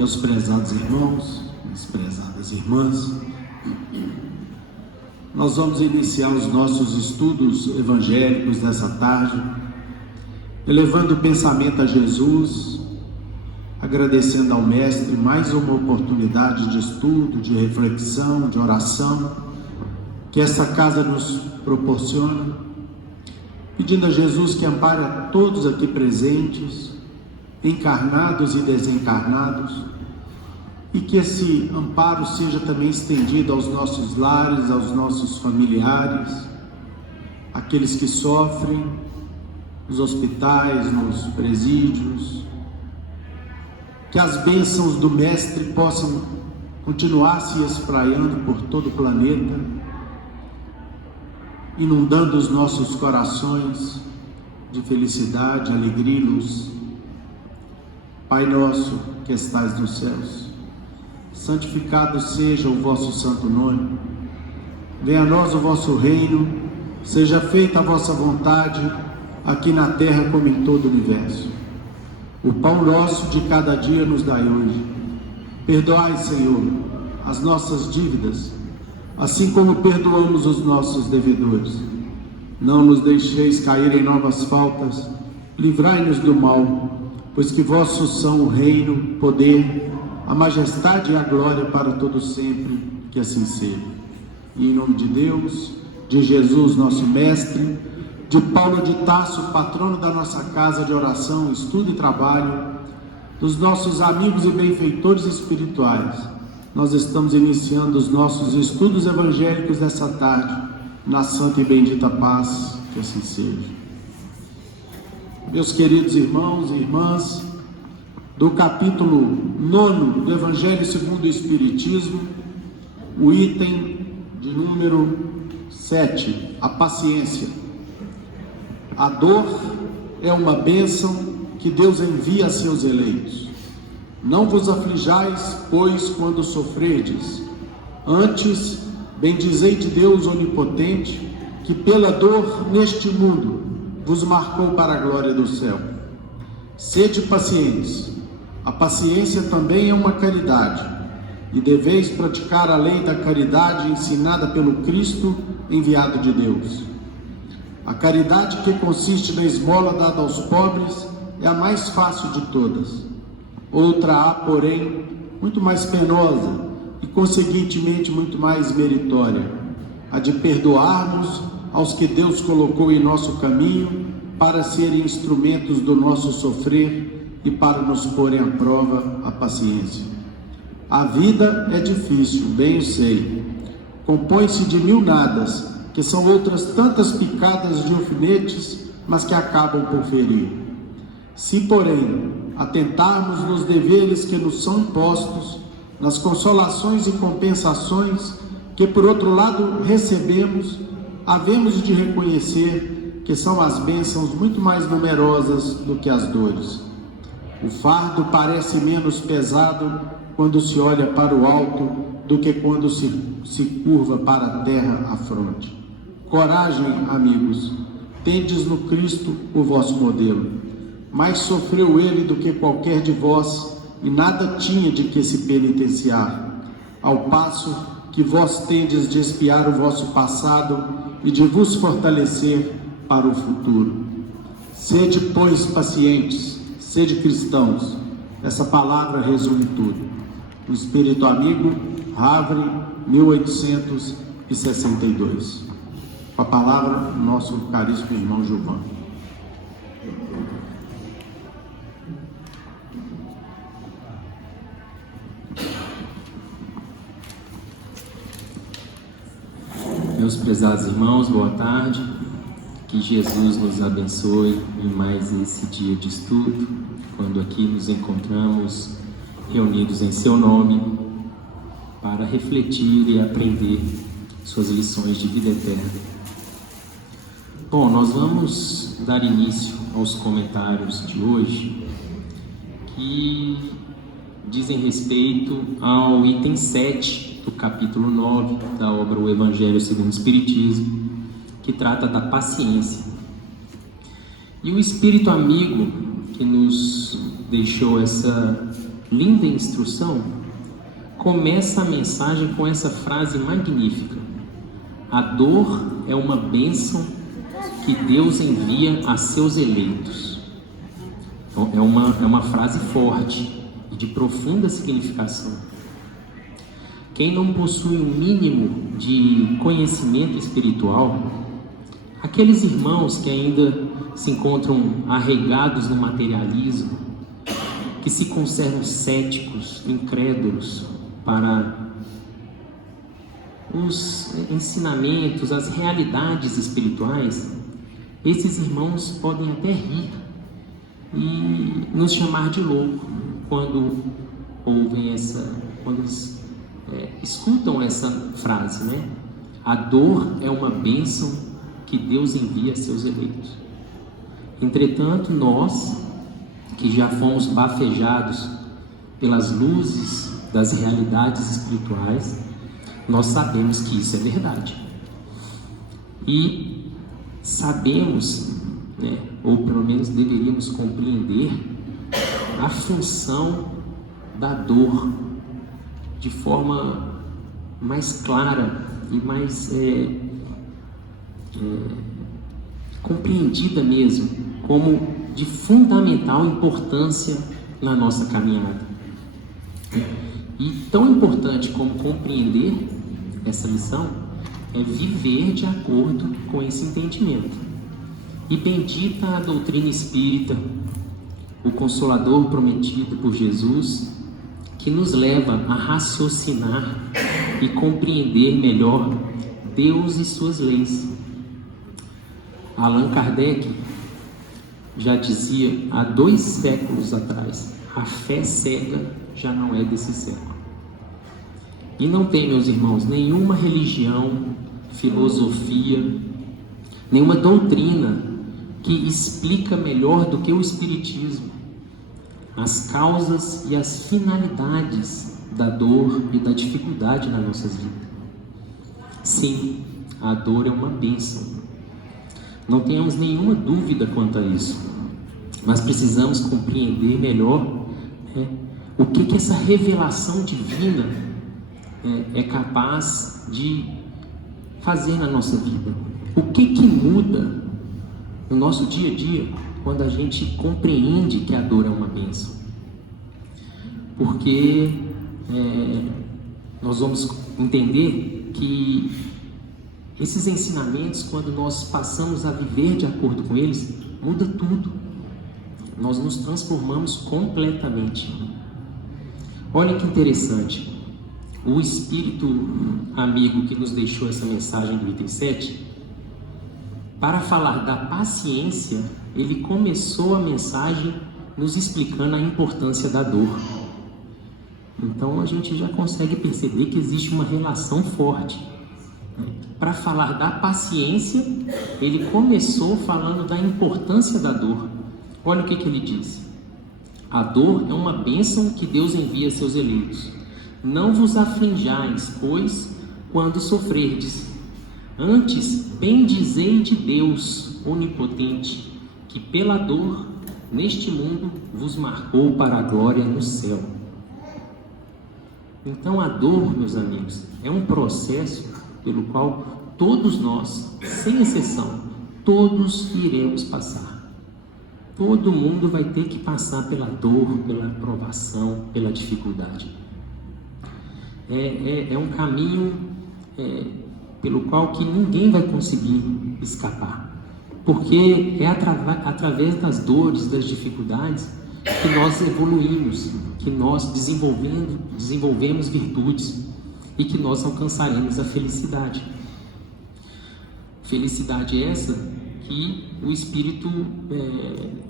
Meus prezados irmãos, minhas prezadas irmãs, nós vamos iniciar os nossos estudos evangélicos nessa tarde, elevando o pensamento a Jesus, agradecendo ao Mestre mais uma oportunidade de estudo, de reflexão, de oração, que essa casa nos proporciona, pedindo a Jesus que ampare a todos aqui presentes, encarnados e desencarnados, e que esse amparo seja também estendido aos nossos lares, aos nossos familiares, aqueles que sofrem nos hospitais, nos presídios, que as bênçãos do Mestre possam continuar se espraiando por todo o planeta, inundando os nossos corações de felicidade, alegria e luz. Pai nosso que estais nos céus, santificado seja o vosso santo nome. Venha a nós o vosso reino, seja feita a vossa vontade, aqui na terra como em todo o universo. O pão nosso de cada dia nos dai hoje. Perdoai, Senhor, as nossas dívidas, assim como perdoamos os nossos devedores. Não nos deixeis cair em novas faltas, livrai-nos do mal, pois que vossos são o reino, o poder, a majestade e a glória para todos sempre, que assim seja. E em nome de Deus, de Jesus, nosso Mestre, de Paulo de Tarso, patrono da nossa casa de oração, estudo e trabalho, dos nossos amigos e benfeitores espirituais, nós estamos iniciando os nossos estudos evangélicos dessa tarde, na santa e bendita paz, que assim seja. Meus queridos irmãos e irmãs, do capítulo 9 do Evangelho segundo o Espiritismo, o item de número 7, a paciência. A dor é uma bênção que Deus envia a seus eleitos. Não vos aflijais, pois, quando sofredes. Antes, bendizei de Deus onipotente, que pela dor neste mundo vos marcou para a glória do céu. Sede pacientes. A paciência também é uma caridade, e deveis praticar a lei da caridade ensinada pelo Cristo enviado de Deus. A caridade, que consiste na esmola dada aos pobres, é a mais fácil de todas. Outra há, porém, muito mais penosa e, conseguintemente, muito mais meritória: a de perdoarmos aos que Deus colocou em nosso caminho para serem instrumentos do nosso sofrer e para nos porem à prova a paciência. A vida é difícil, bem eu sei. Compõe-se de mil nadas, que são outras tantas picadas de alfinetes, mas que acabam por ferir. Se, porém, atentarmos nos deveres que nos são impostos, nas consolações e compensações que, por outro lado, recebemos, havemos de reconhecer que são as bênçãos muito mais numerosas do que as dores. O fardo parece menos pesado quando se olha para o alto do que quando se curva para a terra a fronte. Coragem, amigos, tendes no Cristo o vosso modelo. Mais sofreu ele do que qualquer de vós, e nada tinha de que se penitenciar, ao passo que vós tendes de espiar o vosso passado e de vos fortalecer para o futuro. Sede, pois, pacientes, sede cristãos. Essa palavra resume tudo. O Espírito Amigo, Havre, 1862. Com a palavra, nosso caríssimo irmão Gilvan. Meus prezados irmãos, boa tarde. Que Jesus nos abençoe em mais esse dia de estudo, quando aqui nos encontramos reunidos em seu nome para refletir e aprender suas lições de vida eterna. Bom, nós vamos dar início aos comentários de hoje, que dizem respeito ao item 7 do capítulo 9 da obra O Evangelho segundo o Espiritismo, que trata da paciência. E o Espírito Amigo que nos deixou essa linda instrução, começa a mensagem com essa frase magnífica: a dor é uma bênção que Deus envia a seus eleitos. Então, é uma frase forte e de profunda significação. Quem não possui um mínimo de conhecimento espiritual, aqueles irmãos que ainda se encontram arraigados no materialismo, que se conservam céticos, incrédulos para os ensinamentos, as realidades espirituais, esses irmãos podem até rir e nos chamar de louco quando ouvem quando escutam essa frase, né? A dor é uma bênção que Deus envia a seus eleitos. Entretanto, nós que já fomos bafejados pelas luzes das realidades espirituais, nós sabemos que isso é verdade. E sabemos, né, ou pelo menos deveríamos compreender a função da dor de forma mais clara e mais compreendida mesmo, como de fundamental importância na nossa caminhada. E tão importante como compreender essa lição é viver de acordo com esse entendimento. E bendita a doutrina espírita, o Consolador prometido por Jesus, que nos leva a raciocinar e compreender melhor Deus e suas leis. Allan Kardec já dizia há 2 séculos atrás: a fé cega já não é desse século. E não tem, meus irmãos, nenhuma religião, filosofia, nenhuma doutrina que explica melhor do que o Espiritismo as causas e as finalidades da dor e da dificuldade nas nossas vidas. Sim, a dor é uma bênção. Não tenhamos nenhuma dúvida quanto a isso. Mas precisamos compreender melhor o que essa revelação divina é capaz de fazer na nossa vida. O que muda no nosso dia a dia quando a gente compreende que a dor é uma bênção. Porque nós vamos entender que esses ensinamentos, quando nós passamos a viver de acordo com eles, muda tudo. Nós nos transformamos completamente. Olha que interessante. O espírito amigo que nos deixou essa mensagem do item 7, para falar da paciência, ele começou a mensagem nos explicando a importância da dor. Então a gente já consegue perceber que existe uma relação forte. Para falar da paciência, ele começou falando da importância da dor. Olha o que ele diz: a dor é uma bênção que Deus envia a seus eleitos. Não vos aflinjais, pois, quando sofrerdes. Antes, bendizei de Deus onipotente, que pela dor, neste mundo, vos marcou para a glória no céu. Então a dor, meus amigos, é um processo pelo qual todos nós, sem exceção, todos iremos passar. Todo mundo vai ter que passar pela dor, pela provação, pela dificuldade. É um caminho pelo qual que ninguém vai conseguir escapar. Porque é através das dores, das dificuldades, que nós evoluímos, que nós desenvolvemos virtudes e que nós alcançaremos a felicidade. Felicidade essa que o Espírito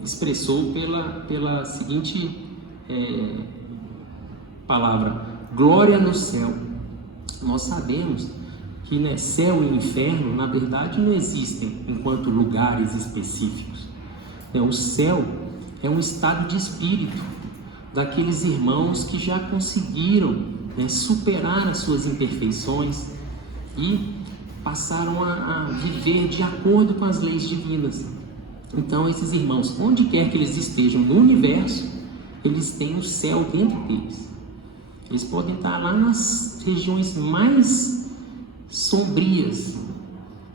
expressou pela seguinte palavra: glória no céu. Nós sabemos que céu e inferno, na verdade, não existem enquanto lugares específicos. O céu é um estado de espírito daqueles irmãos que já conseguiram superar as suas imperfeições e passaram a viver de acordo com as leis divinas. Então esses irmãos, onde quer que eles estejam no universo, eles têm o céu dentro deles. Eles podem estar lá nas regiões mais sombrias,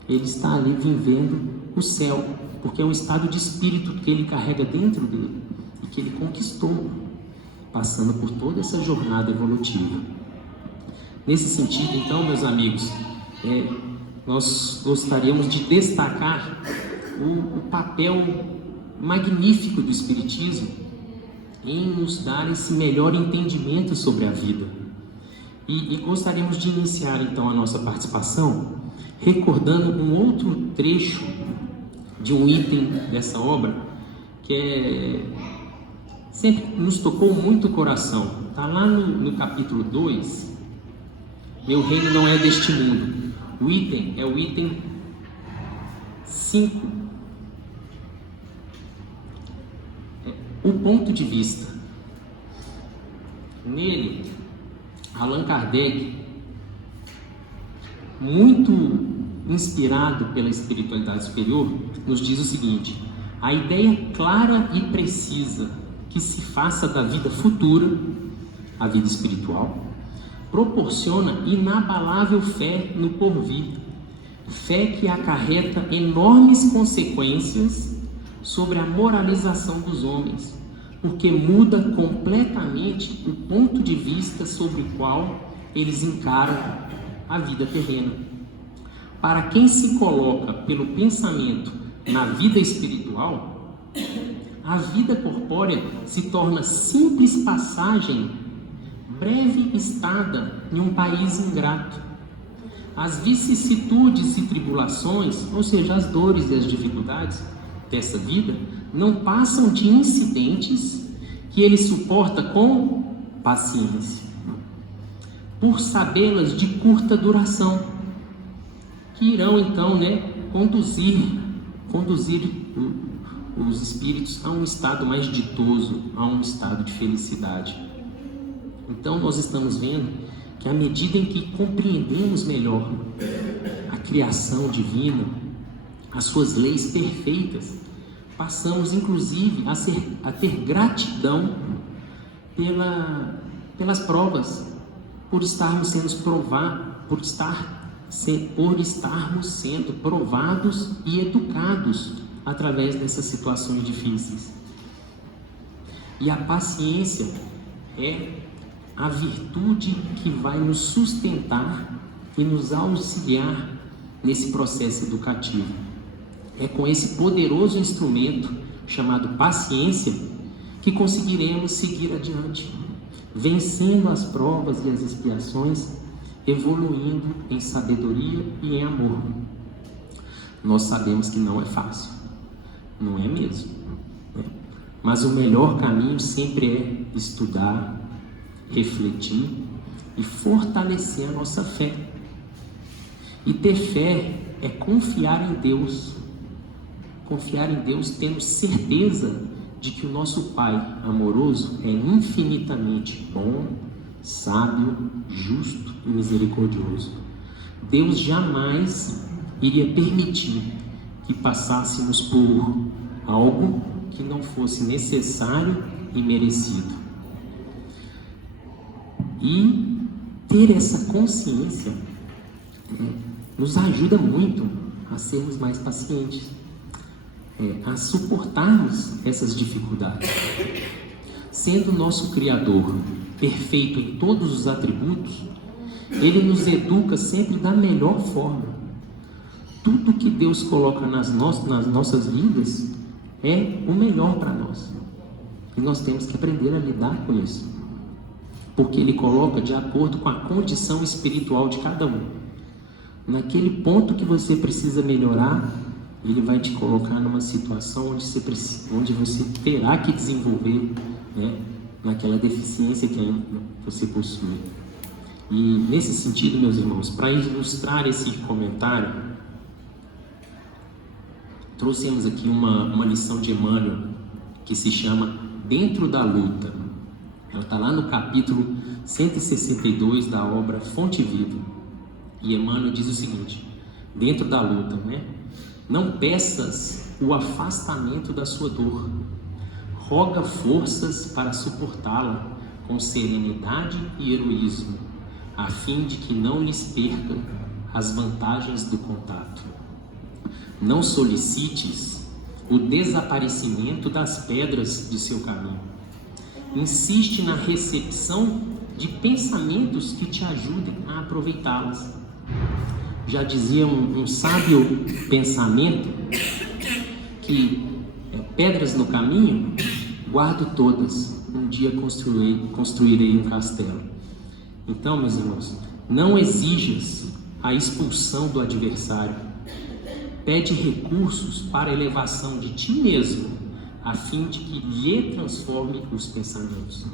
ele está ali vivendo o céu, porque é um estado de espírito que ele carrega dentro dele e que ele conquistou, passando por toda essa jornada evolutiva. Nesse sentido, então, meus amigos, nós gostaríamos de destacar o papel magnífico do Espiritismo em nos dar esse melhor entendimento sobre a vida. E gostaríamos de iniciar então a nossa participação recordando um outro trecho de um item dessa obra que sempre nos tocou muito o coração. Está lá no capítulo 2, Meu reino não é deste mundo. O item é o item 5. O ponto de vista. Nele, Allan Kardec, muito inspirado pela espiritualidade superior, nos diz o seguinte: a ideia clara e precisa que se faça da vida futura, a vida espiritual, proporciona inabalável fé no porvir, fé que acarreta enormes consequências sobre a moralização dos homens, porque muda completamente o ponto de vista sobre o qual eles encaram a vida terrena. Para quem se coloca pelo pensamento na vida espiritual, a vida corpórea se torna simples passagem, breve estada em um país ingrato. As vicissitudes e tribulações, ou seja, as dores e as dificuldades dessa vida, não passam de incidentes que ele suporta com paciência, por sabê-las de curta duração, que irão então conduzir os espíritos a um estado mais ditoso, a um estado de felicidade. Então nós estamos vendo que à medida em que compreendemos melhor a criação divina, as suas leis perfeitas, passamos inclusive a ter gratidão pelas provas, por estarmos sendo provados e educados através dessas situações difíceis. E a paciência é a virtude que vai nos sustentar e nos auxiliar nesse processo educativo. É com esse poderoso instrumento chamado paciência que conseguiremos seguir adiante, vencendo as provas e as expiações, evoluindo em sabedoria e em amor. Nós sabemos que não é fácil, não é mesmo, né? Mas o melhor caminho sempre é estudar, refletir e fortalecer a nossa fé. E ter fé é confiar em Deus. Confiar em Deus tendo certeza de que o nosso Pai amoroso é infinitamente bom, sábio, justo e misericordioso. Deus jamais iria permitir que passássemos por algo que não fosse necessário e merecido. E ter essa consciência nos ajuda muito a sermos mais pacientes, a suportarmos essas dificuldades. Sendo nosso Criador perfeito em todos os atributos, Ele nos educa sempre da melhor forma. Tudo que Deus coloca nas nossas vidas é o melhor para nós. E nós temos que aprender a lidar com isso, porque Ele coloca de acordo com a condição espiritual de cada um. Naquele ponto que você precisa melhorar, Ele vai te colocar numa situação onde você terá que desenvolver, naquela deficiência que você possui. E nesse sentido, meus irmãos, para ilustrar esse comentário, trouxemos aqui uma lição de Emmanuel que se chama Dentro da Luta. Ela está lá no capítulo 162 da obra Fonte Viva. E Emmanuel diz o seguinte: dentro da luta, não peças o afastamento da sua dor. roga forças para suportá-la com serenidade e heroísmo, a fim de que não lhes perca as vantagens do contato. Não solicites o desaparecimento das pedras de seu caminho. Insiste na recepção de pensamentos que te ajudem a aproveitá-las. Já dizia um sábio pensamento que pedras no caminho, guardo todas, um dia construirei um castelo. Então, meus irmãos, não exijas a expulsão do adversário. Pede recursos para a elevação de ti mesmo, a fim de que lhe transforme os pensamentos.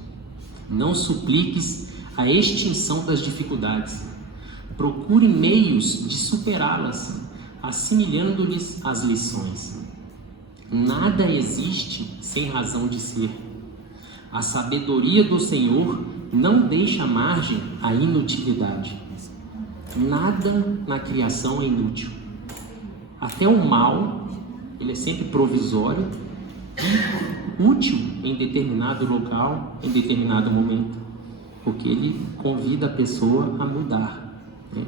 Não supliques a extinção das dificuldades. Procure meios de superá-las, assimilando-lhes as lições. Nada existe sem razão de ser. A sabedoria do Senhor não deixa margem à inutilidade. Nada na criação é inútil. Até o mal, ele é sempre provisório e útil em determinado local, em determinado momento, porque ele convida a pessoa a mudar, né?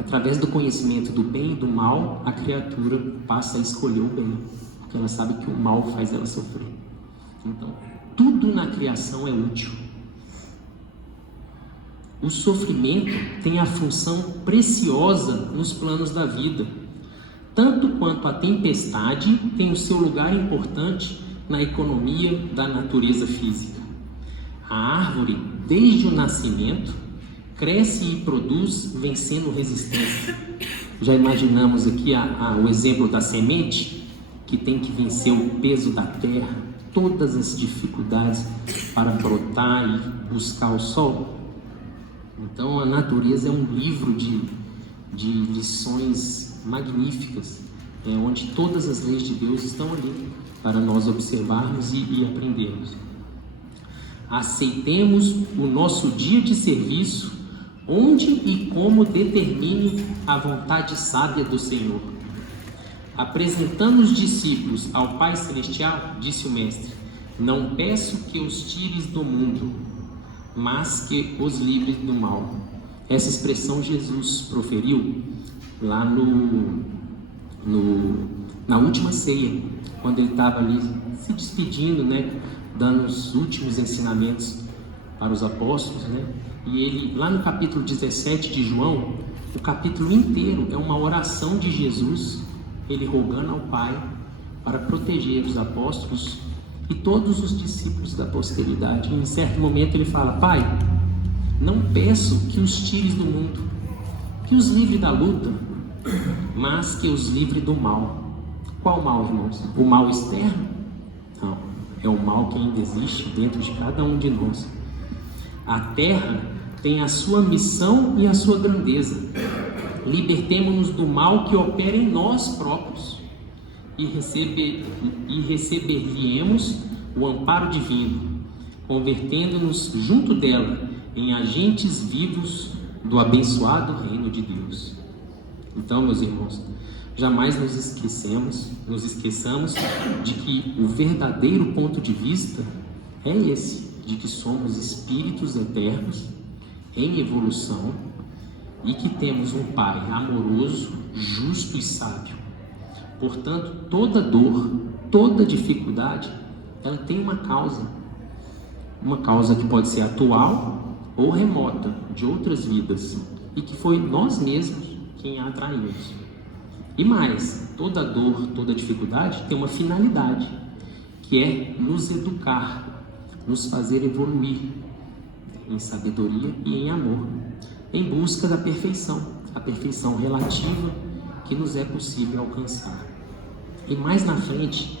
Através do conhecimento do bem e do mal, a criatura passa a escolher o bem, porque ela sabe que o mal faz ela sofrer. Então, tudo na criação é útil. O sofrimento tem a função preciosa nos planos da vida, tanto quanto a tempestade tem o seu lugar importante na economia da natureza física. A árvore, desde o nascimento, cresce e produz vencendo resistência. Já imaginamos aqui o exemplo da semente, que tem que vencer o peso da terra, todas as dificuldades para brotar e buscar o sol. Então a natureza é um livro de lições magníficas, onde todas as leis de Deus estão ali para nós observarmos e aprendermos. Aceitemos o nosso dia de serviço onde e como determine a vontade sábia do Senhor. Apresentando os discípulos ao Pai Celestial, disse o Mestre: não peço que os tires do mundo, mas que os livres do mal. Essa expressão Jesus proferiu lá na última ceia, quando ele estava ali se despedindo, né, dando os últimos ensinamentos para os apóstolos, né? E ele, lá no capítulo 17 de João, o capítulo inteiro é uma oração de Jesus, ele rogando ao Pai para proteger os apóstolos e todos os discípulos da posteridade. E em certo momento ele fala: Pai, não peço que os tires do mundo, que os livre da luta, mas que os livre do mal. Qual mal, irmãos? O mal externo? Não, é o mal que ainda existe dentro de cada um de nós. A terra tem a sua missão e a sua grandeza. Libertemo-nos do mal que opera em nós próprios e receber-lhe-emos o amparo divino, convertendo-nos junto dela em agentes vivos do abençoado reino de Deus. Então, meus irmãos, jamais nos esqueçamos de que o verdadeiro ponto de vista é esse, de que somos espíritos eternos em evolução e que temos um Pai amoroso, justo e sábio. Portanto, toda dor, toda dificuldade, ela tem uma causa que pode ser atual ou remota, de outras vidas, e que foi nós mesmos quem a atraímos. E mais, toda dor, toda dificuldade tem uma finalidade, que é nos educar, nos fazer evoluir em sabedoria e em amor, em busca da perfeição, a perfeição relativa que nos é possível alcançar. E mais na frente,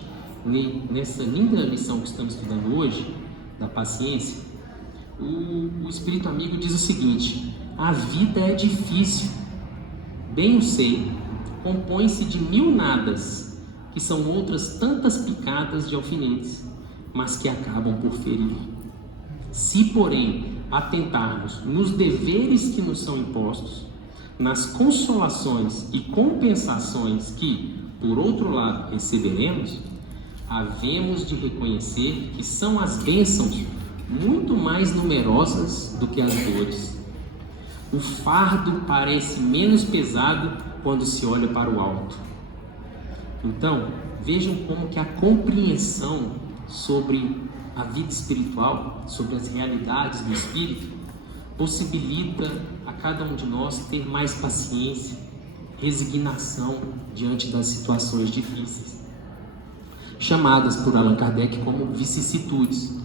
nessa linda lição que estamos estudando hoje, da paciência, o Espírito Amigo diz o seguinte: a vida é difícil, bem o sei, compõe-se de 1000 nadas, que são outras tantas picadas de alfinetes, mas que acabam por ferir. Se, porém, atentarmos nos deveres que nos são impostos, nas consolações e compensações que, por outro lado, receberemos, havemos de reconhecer que são as bênçãos muito mais numerosas do que as dores. O fardo parece menos pesado quando se olha para o alto. Então, vejam como que a compreensão sobre a vida espiritual, sobre as realidades do Espírito, possibilita a cada um de nós ter mais paciência, resignação diante das situações difíceis, chamadas por Allan Kardec como vicissitudes.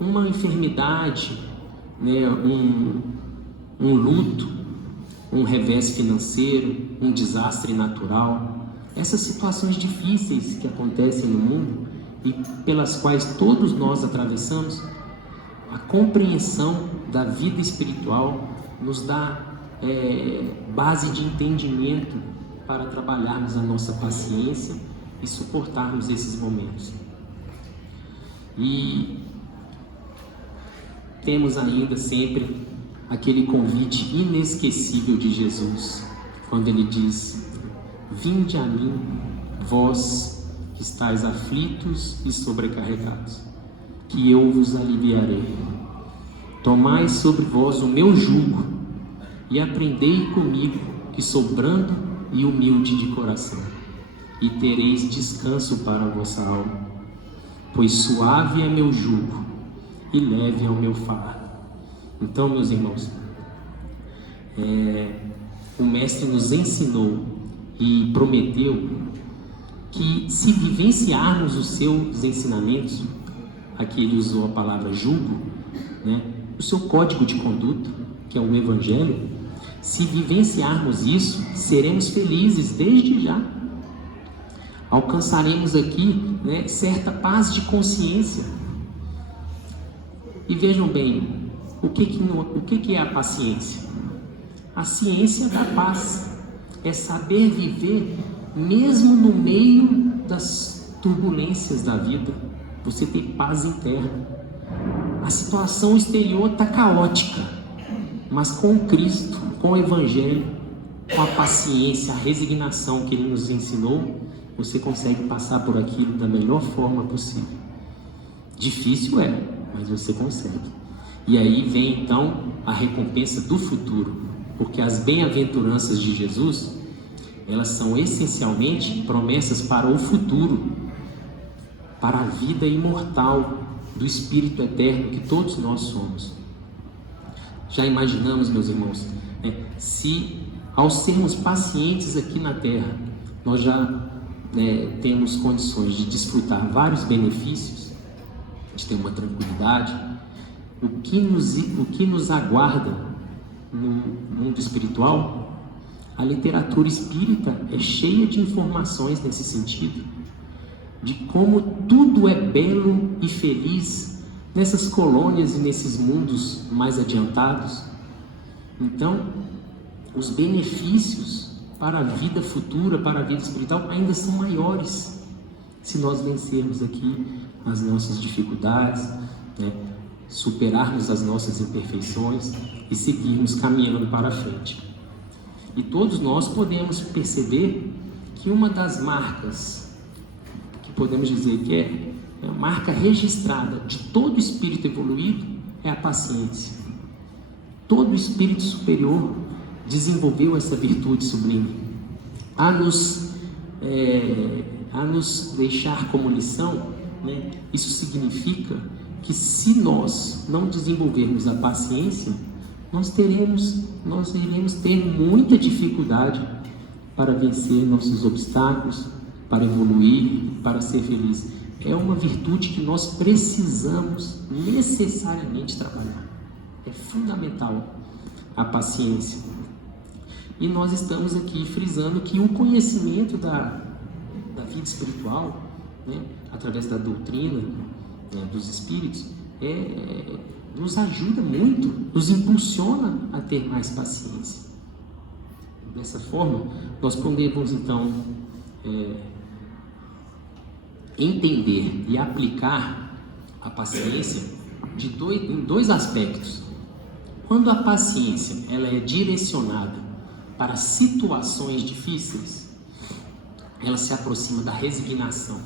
Uma enfermidade, né, um luto, um revés financeiro, um desastre natural, essas situações difíceis que acontecem no mundo e pelas quais todos nós atravessamos, a compreensão da vida espiritual nos dá base de entendimento para trabalharmos a nossa paciência e suportarmos esses momentos. E temos ainda sempre aquele convite inesquecível de Jesus, quando ele diz: vinde a mim, vós que estáis aflitos e sobrecarregados, que eu vos aliviarei. Tomai sobre vós o meu jugo e aprendei comigo, que sou brando e humilde de coração, e tereis descanso para a vossa alma, pois suave é meu jugo e leve é o meu fardo. Então, meus irmãos, o Mestre nos ensinou e prometeu que, se vivenciarmos os seus ensinamentos, aqui ele usou a palavra jugo, né, o seu código de conduta, que é o Evangelho, se vivenciarmos isso, seremos felizes desde já. Alcançaremos aqui, né, certa paz de consciência. E vejam bem, o que é a paciência? A ciência da paz é saber viver mesmo no meio das turbulências da vida. Você tem paz interna. A situação exterior está caótica, mas com Cristo, com o Evangelho, com a paciência, a resignação que Ele nos ensinou, você consegue passar por aquilo da melhor forma possível. Difícil é, mas você consegue. E aí vem então a recompensa do futuro, porque as bem-aventuranças de Jesus, elas são essencialmente promessas para o futuro, para a vida imortal do Espírito Eterno que todos nós somos. Já imaginamos, meus irmãos, se ao sermos pacientes aqui na Terra, nós já temos condições de desfrutar vários benefícios, de ter uma tranquilidade, o que nos aguarda no mundo espiritual? A literatura espírita é cheia de informações nesse sentido, de como tudo é belo e feliz nessas colônias e nesses mundos mais adiantados. Então, os benefícios para a vida futura, para a vida espiritual, ainda são maiores se nós vencermos aqui as nossas dificuldades, superarmos as nossas imperfeições e seguirmos caminhando para frente. E todos nós podemos perceber que uma das marcas, que podemos dizer que é a marca registrada de todo espírito evoluído, é a paciência. Todo espírito superior desenvolveu essa virtude sublime, a nos deixar como lição, Isso significa que, se nós não desenvolvermos a paciência, nós iremos ter muita dificuldade para vencer nossos obstáculos, para evoluir, para ser feliz. É uma virtude que nós precisamos necessariamente trabalhar. É fundamental a paciência. E nós estamos aqui frisando que o conhecimento da vida espiritual, através da doutrina dos espíritos, nos ajuda muito, nos impulsiona a ter mais paciência. Dessa forma, nós podemos então entender e aplicar a paciência em dois aspectos. Quando a paciência ela é direcionada para situações difíceis, ela se aproxima da resignação.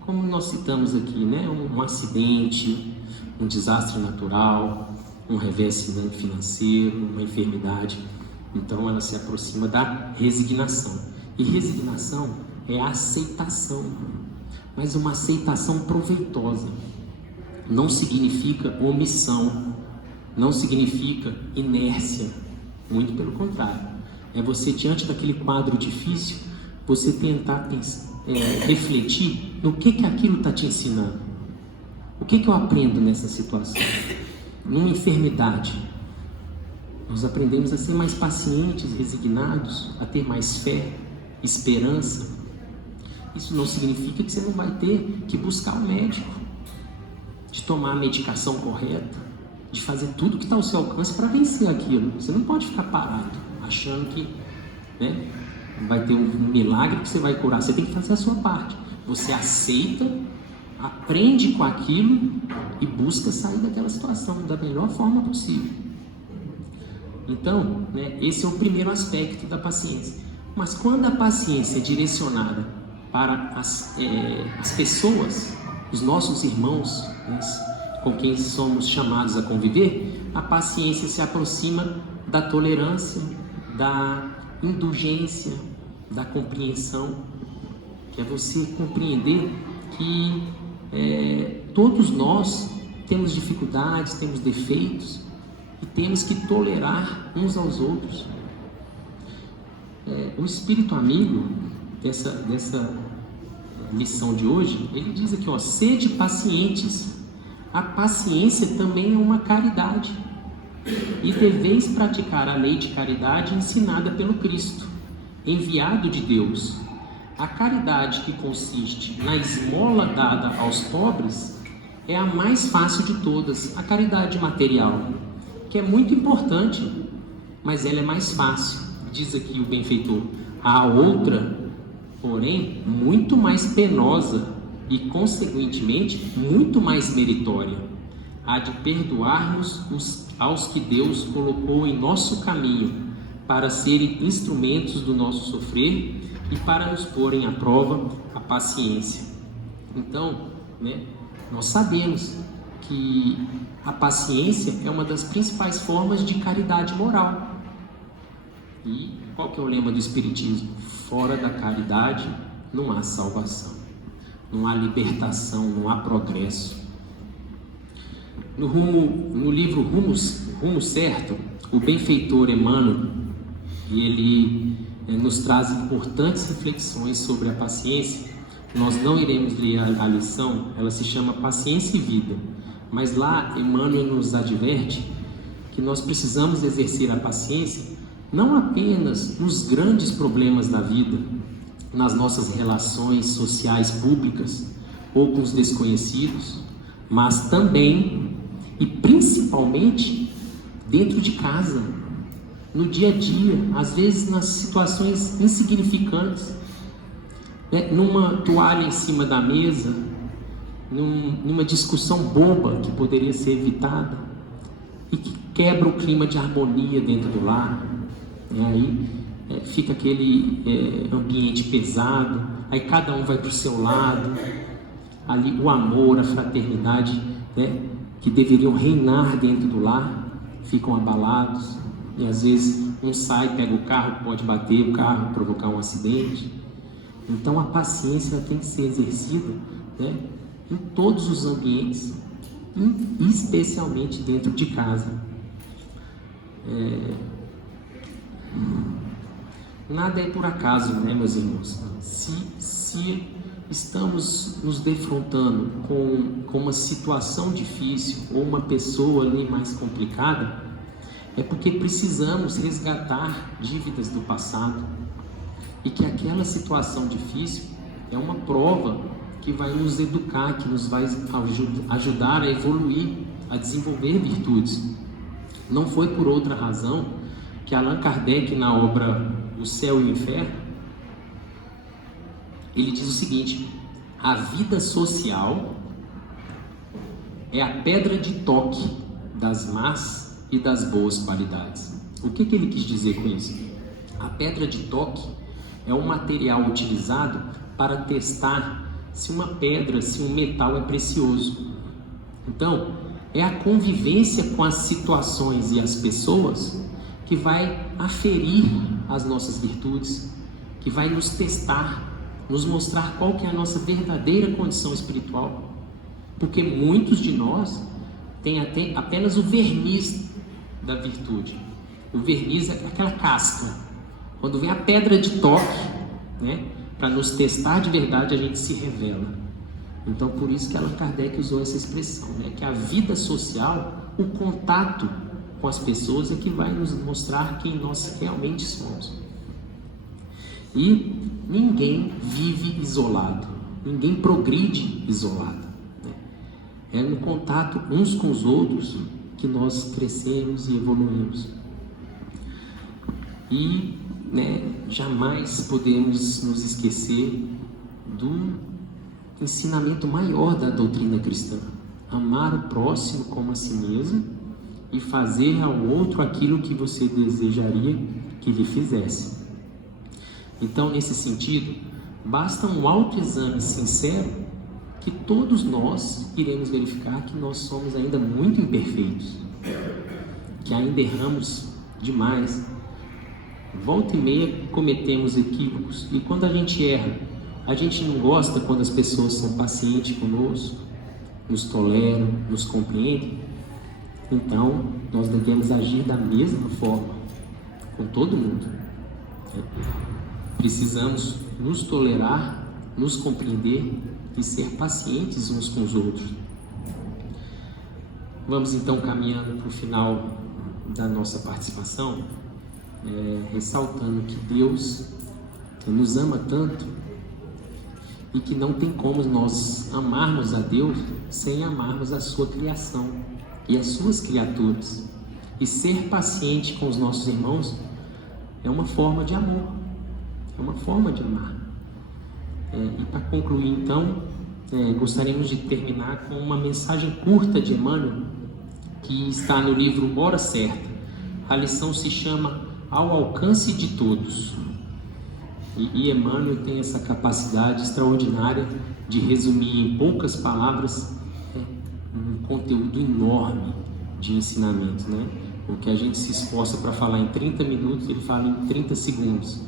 como nós citamos aqui, né? Um acidente, um desastre natural, um revestimento financeiro, uma enfermidade. Então ela se aproxima da resignação. E resignação é aceitação, mas uma aceitação proveitosa. Não significa omissão, não significa inércia, muito pelo contrário. É você, diante daquele quadro difícil, você tentar refletir no que aquilo está te ensinando. O que eu aprendo nessa situação? Numa enfermidade, nós aprendemos a ser mais pacientes, resignados, a ter mais fé, esperança. Isso não significa que você não vai ter que buscar um médico, de tomar a medicação correta, de fazer tudo que está ao seu alcance para vencer aquilo. Você não pode ficar parado, achando que, né, vai ter um milagre que você vai curar. Você tem que fazer a sua parte. Você aceita, aprende com aquilo e busca sair daquela situação da melhor forma possível. Então, né, esse é o primeiro aspecto da paciência. Mas quando a paciência é direcionada para as pessoas, os nossos irmãos, né, com quem somos chamados a conviver, a paciência se aproxima da tolerância, da indulgência, da compreensão, que é você compreender que todos nós temos dificuldades, temos defeitos e temos que tolerar uns aos outros. O espírito amigo dessa lição de hoje, ele diz aqui, sede pacientes. A paciência também é uma caridade, e deveis praticar a lei de caridade ensinada pelo Cristo, enviado de Deus. A caridade que consiste na esmola dada aos pobres é a mais fácil de todas, a caridade material, que é muito importante, mas ela é mais fácil, diz aqui o benfeitor. A outra, porém, muito mais penosa e, consequentemente, muito mais meritória, a de perdoarmos aos que Deus colocou em nosso caminho para serem instrumentos do nosso sofrer e para nos porem à prova a paciência. Então, né, nós sabemos que a paciência é uma das principais formas de caridade moral. E qual que é o lema do Espiritismo? Fora da caridade não há salvação, não há libertação, não há progresso. No livro Rumo Certo, o benfeitor Emmanuel, ele nos traz importantes reflexões sobre a paciência. Nós não iremos ler a lição, ela se chama Paciência e Vida, mas lá Emmanuel nos adverte que nós precisamos exercer a paciência não apenas nos grandes problemas da vida, nas nossas relações sociais públicas ou com os desconhecidos, mas também e principalmente dentro de casa, no dia a dia, às vezes nas situações insignificantes, né? Numa toalha em cima da mesa, numa discussão boba que poderia ser evitada e que quebra o clima de harmonia dentro do lar. E aí fica aquele ambiente pesado, aí cada um vai para o seu lado, ali o amor, a fraternidade, né, que deveriam reinar dentro do lar, ficam abalados, e às vezes um sai, pega o carro, pode bater o carro, provocar um acidente. Então a paciência tem que ser exercida, né, em todos os ambientes, e especialmente dentro de casa. Nada é por acaso, né, meus irmãos? Se estamos nos defrontando com uma situação difícil ou uma pessoa ali mais complicada, é porque precisamos resgatar dívidas do passado, e que aquela situação difícil é uma prova que vai nos educar, que nos vai ajudar a evoluir, a desenvolver virtudes. Não foi por outra razão que Allan Kardec, na obra O Céu e o Inferno, ele diz o seguinte: a vida social é a pedra de toque das más e das boas qualidades. O que ele quis dizer com isso? A pedra de toque é um material utilizado para testar se uma pedra, se um metal é precioso. Então, é a convivência com as situações e as pessoas que vai aferir as nossas virtudes, que vai nos testar, nos mostrar qual que é a nossa verdadeira condição espiritual. Porque muitos de nós têm apenas o verniz da virtude. O verniz é aquela casca. Quando vem a pedra de toque, né, para nos testar de verdade, a gente se revela. Então, por isso que Allan Kardec usou essa expressão, né, que a vida social, o contato com as pessoas é que vai nos mostrar quem nós realmente somos. E ninguém vive isolado, ninguém progride isolado, né? É no contato uns com os outros que nós crescemos e evoluímos. E, né, jamais podemos nos esquecer do ensinamento maior da doutrina cristã: amar o próximo como a si mesmo e fazer ao outro aquilo que você desejaria que lhe fizesse. Então, nesse sentido, basta um autoexame sincero que todos nós iremos verificar que nós somos ainda muito imperfeitos, que ainda erramos demais. Volta e meia cometemos equívocos, e quando a gente erra, a gente não gosta quando as pessoas são pacientes conosco, nos toleram, nos compreendem. Então, nós devemos agir da mesma forma com todo mundo. Precisamos nos tolerar, nos compreender e ser pacientes uns com os outros. Vamos então caminhando para o final da nossa participação, ressaltando que Deus nos ama tanto e que não tem como nós amarmos a Deus sem amarmos a sua criação e as suas criaturas. E ser paciente com os nossos irmãos é uma forma de amor, é uma forma de amar. E para concluir então, gostaríamos de terminar com uma mensagem curta de Emmanuel, que está no livro Hora Certa. A lição se chama Ao Alcance de Todos. E Emmanuel tem essa capacidade extraordinária de resumir em poucas palavras um conteúdo enorme de ensinamento, né? O que a gente se esforça para falar em 30 minutos, ele fala em 30 segundos.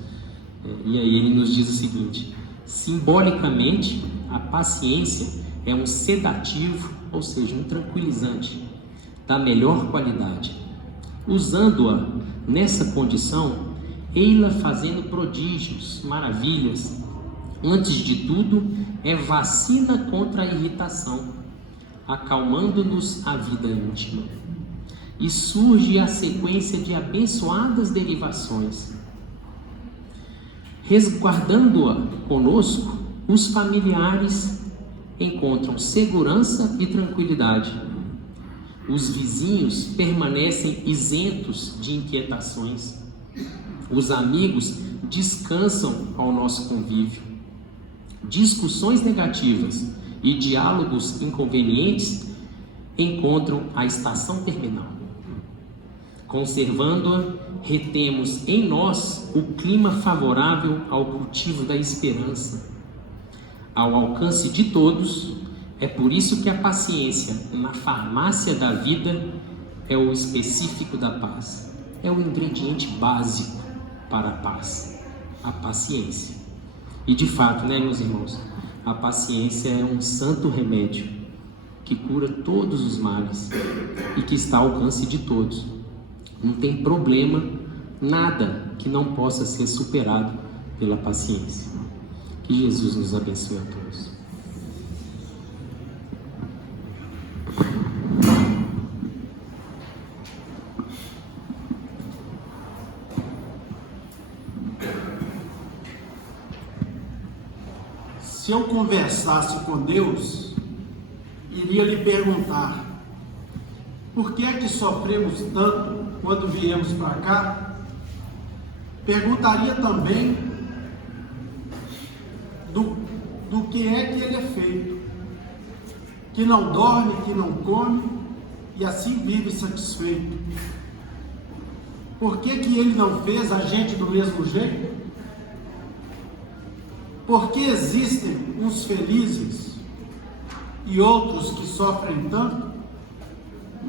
E aí ele nos diz o seguinte: simbolicamente, a paciência é um sedativo, ou seja, um tranquilizante da melhor qualidade. Usando-a nessa condição, ei-la fazendo prodígios, maravilhas. Antes de tudo, é vacina contra a irritação, acalmando-nos a vida íntima. E surge a sequência de abençoadas derivações. Resguardando-a conosco, os familiares encontram segurança e tranquilidade. Os vizinhos permanecem isentos de inquietações. Os amigos descansam ao nosso convívio. Discussões negativas e diálogos inconvenientes encontram a estação terminal. Conservando-a, retemos em nós o clima favorável ao cultivo da esperança. Ao alcance de todos, é por isso que a paciência, na farmácia da vida, é o específico da paz. É o ingrediente básico para a paz, a paciência. E de fato, né, meus irmãos, a paciência é um santo remédio que cura todos os males e que está ao alcance de todos. Não tem problema, nada que não possa ser superado pela paciência. Que Jesus nos abençoe a todos. Se eu conversasse com Deus, iria lhe perguntar: por que é que sofremos tanto quando viemos para cá? Perguntaria também do que é que ele é feito, que não dorme, que não come e assim vive satisfeito. Por que que ele não fez a gente do mesmo jeito? Por que existem uns felizes e outros que sofrem tanto?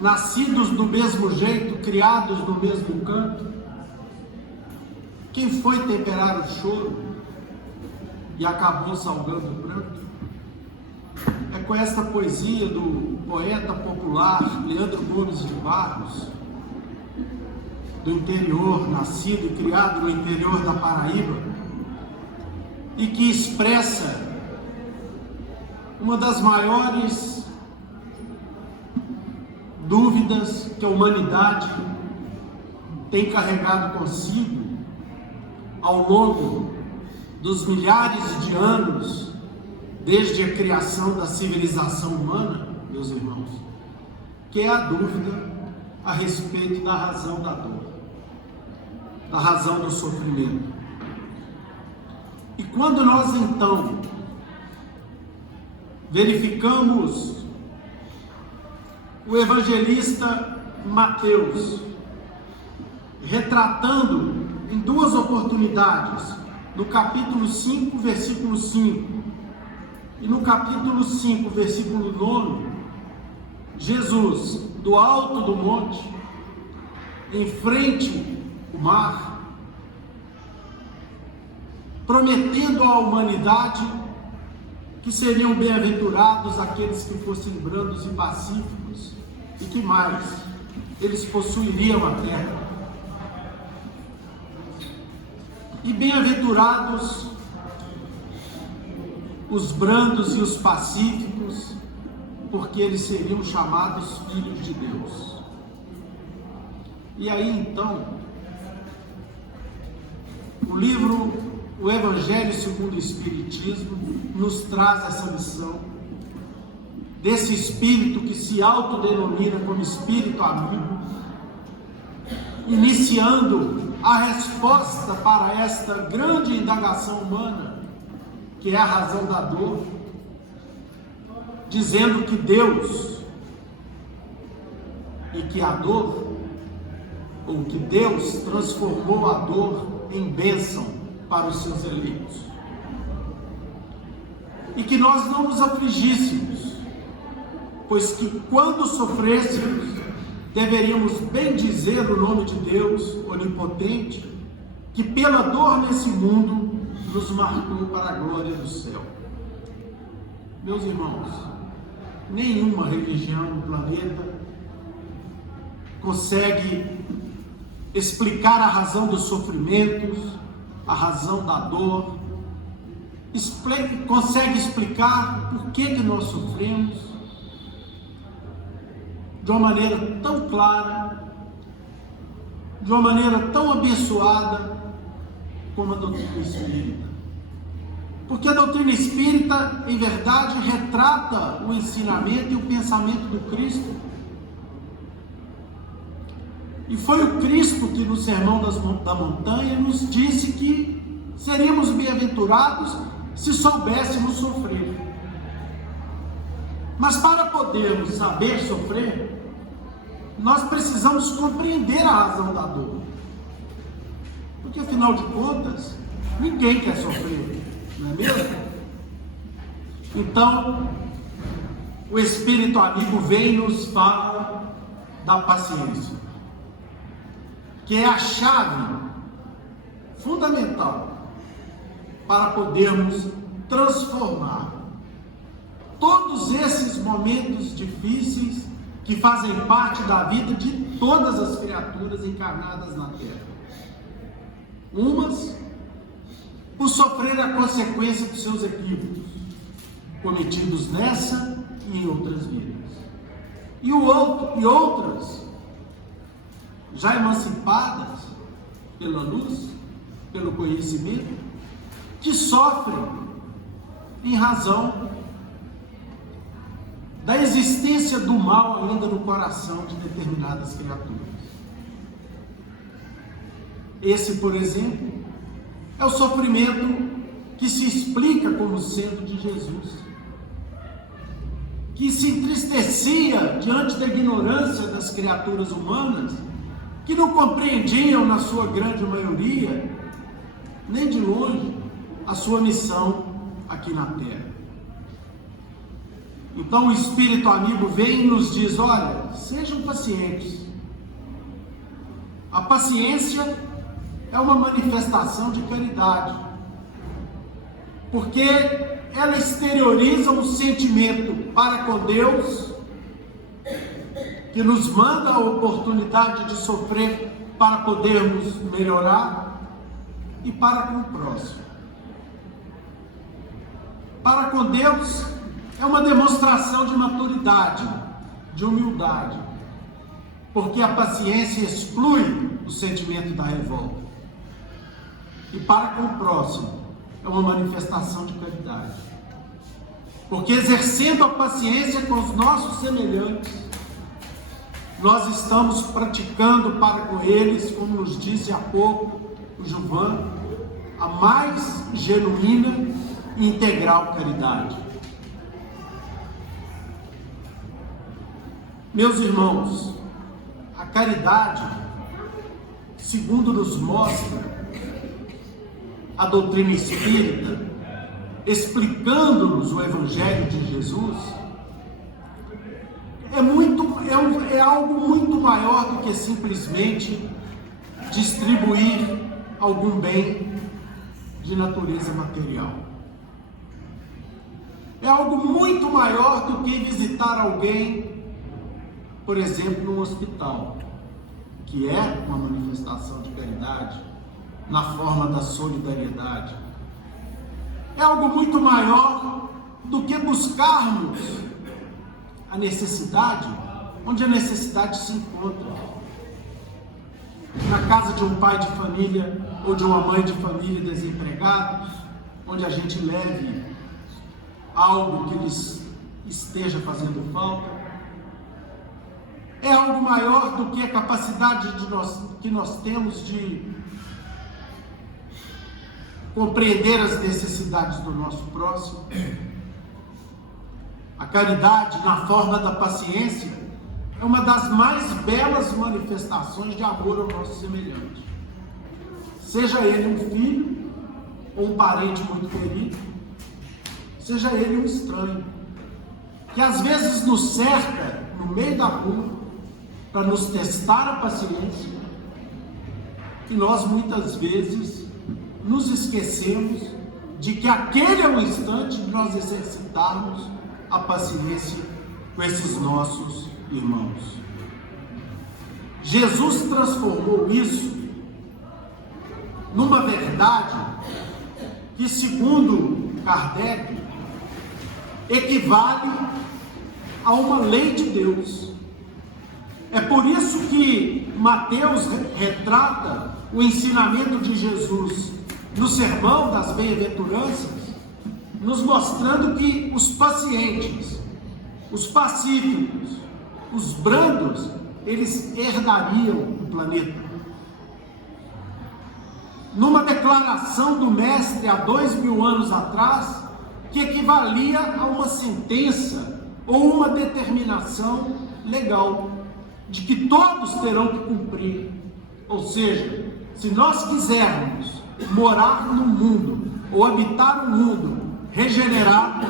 Nascidos do mesmo jeito, criados no mesmo canto? Quem foi temperar o choro e acabou salgando o pranto? É com esta poesia do poeta popular Leandro Gomes de Barros, do interior, nascido e criado no interior da Paraíba, e que expressa uma das maiores dúvidas que a humanidade tem carregado consigo ao longo dos milhares de anos, desde a criação da civilização humana, meus irmãos, que é a dúvida a respeito da razão da dor, da razão do sofrimento. E quando nós então verificamos o evangelista Mateus retratando em duas oportunidades, no capítulo 5, versículo 5, e no capítulo 5, versículo 9, Jesus, do alto do monte, em frente ao mar, prometendo à humanidade que seriam bem-aventurados aqueles que fossem brandos e pacíficos, e que mais, eles possuiriam a terra. E bem-aventurados os brandos e os pacíficos, porque eles seriam chamados filhos de Deus. E aí então, o Evangelho segundo o Espiritismo nos traz essa missão desse Espírito que se autodenomina como Espírito amigo, iniciando a resposta para esta grande indagação humana, que é a razão da dor, dizendo que Deus e que a dor, ou que Deus transformou a dor em bênção para os seus eleitos, e que nós não nos afligíssemos, pois que quando sofrêssemos, deveríamos bendizer o nome de Deus onipotente, que pela dor nesse mundo nos marcou para a glória do céu. Meus irmãos, nenhuma religião no planeta consegue explicar a razão dos sofrimentos, a razão da dor, consegue explicar por que nós sofremos de uma maneira tão clara, de uma maneira tão abençoada como a doutrina espírita. Porque a doutrina espírita, em verdade, retrata o ensinamento e o pensamento do Cristo. E foi o Cristo que no Sermão da Montanha nos disse que seríamos bem-aventurados se soubéssemos sofrer. Mas para podermos saber sofrer, nós precisamos compreender a razão da dor. Porque afinal de contas, ninguém quer sofrer, não é mesmo? Então, o Espírito amigo vem e nos fala da paciência, que é a chave fundamental para podermos transformar todos esses momentos difíceis que fazem parte da vida de todas as criaturas encarnadas na Terra. Umas por sofrer a consequência dos seus equívocos, cometidos nessa e em outras vidas. E outras, já emancipadas pela luz, pelo conhecimento, que sofrem em razão da existência do mal ainda no coração de determinadas criaturas. Esse, por exemplo, é o sofrimento que se explica como sendo de Jesus, que se entristecia diante da ignorância das criaturas humanas, que não compreendiam, na sua grande maioria, nem de longe, a sua missão aqui na terra. Então o Espírito amigo vem e nos diz: olha, sejam pacientes. A paciência é uma manifestação de caridade, porque ela exterioriza um sentimento para com Deus, que nos manda a oportunidade de sofrer para podermos melhorar, e para com o próximo. Para com Deus é uma demonstração de maturidade, de humildade, porque a paciência exclui o sentimento da revolta. E para com o próximo é uma manifestação de caridade, porque exercendo a paciência com os nossos semelhantes, nós estamos praticando para com eles, como nos disse há pouco o Gilvan, a mais genuína e integral caridade. Meus irmãos, a caridade, segundo nos mostra a doutrina espírita, explicando-nos o Evangelho de Jesus, é algo muito maior do que simplesmente distribuir algum bem de natureza material. É algo muito maior do que visitar alguém, por exemplo, num hospital, que é uma manifestação de caridade na forma da solidariedade. É algo muito maior do que buscarmos a necessidade onde a necessidade se encontra. Na casa de um pai de família ou de uma mãe de família desempregados, onde a gente leve algo que lhes esteja fazendo falta. É algo maior do que a capacidade que nós temos de compreender as necessidades do nosso próximo. A caridade, na forma da paciência, é uma das mais belas manifestações de amor ao nosso semelhante. Seja ele um filho ou um parente muito querido, seja ele um estranho, que às vezes nos cerca no meio da rua para nos testar a paciência, e nós muitas vezes nos esquecemos de que aquele é o instante de nós exercitarmos a paciência com esses nossos irmãos. Jesus transformou isso numa verdade que, segundo Kardec, equivale a uma lei de Deus. É por isso que Mateus retrata o ensinamento de Jesus no Sermão das Bem-aventuranças, nos mostrando que os pacientes, os pacíficos, os brandos, eles herdariam o planeta. Numa declaração do Mestre há 2000 anos atrás, que equivalia a uma sentença ou uma determinação legal, de que todos terão que cumprir. Ou seja, se nós quisermos morar no mundo, ou habitar um mundo regenerado,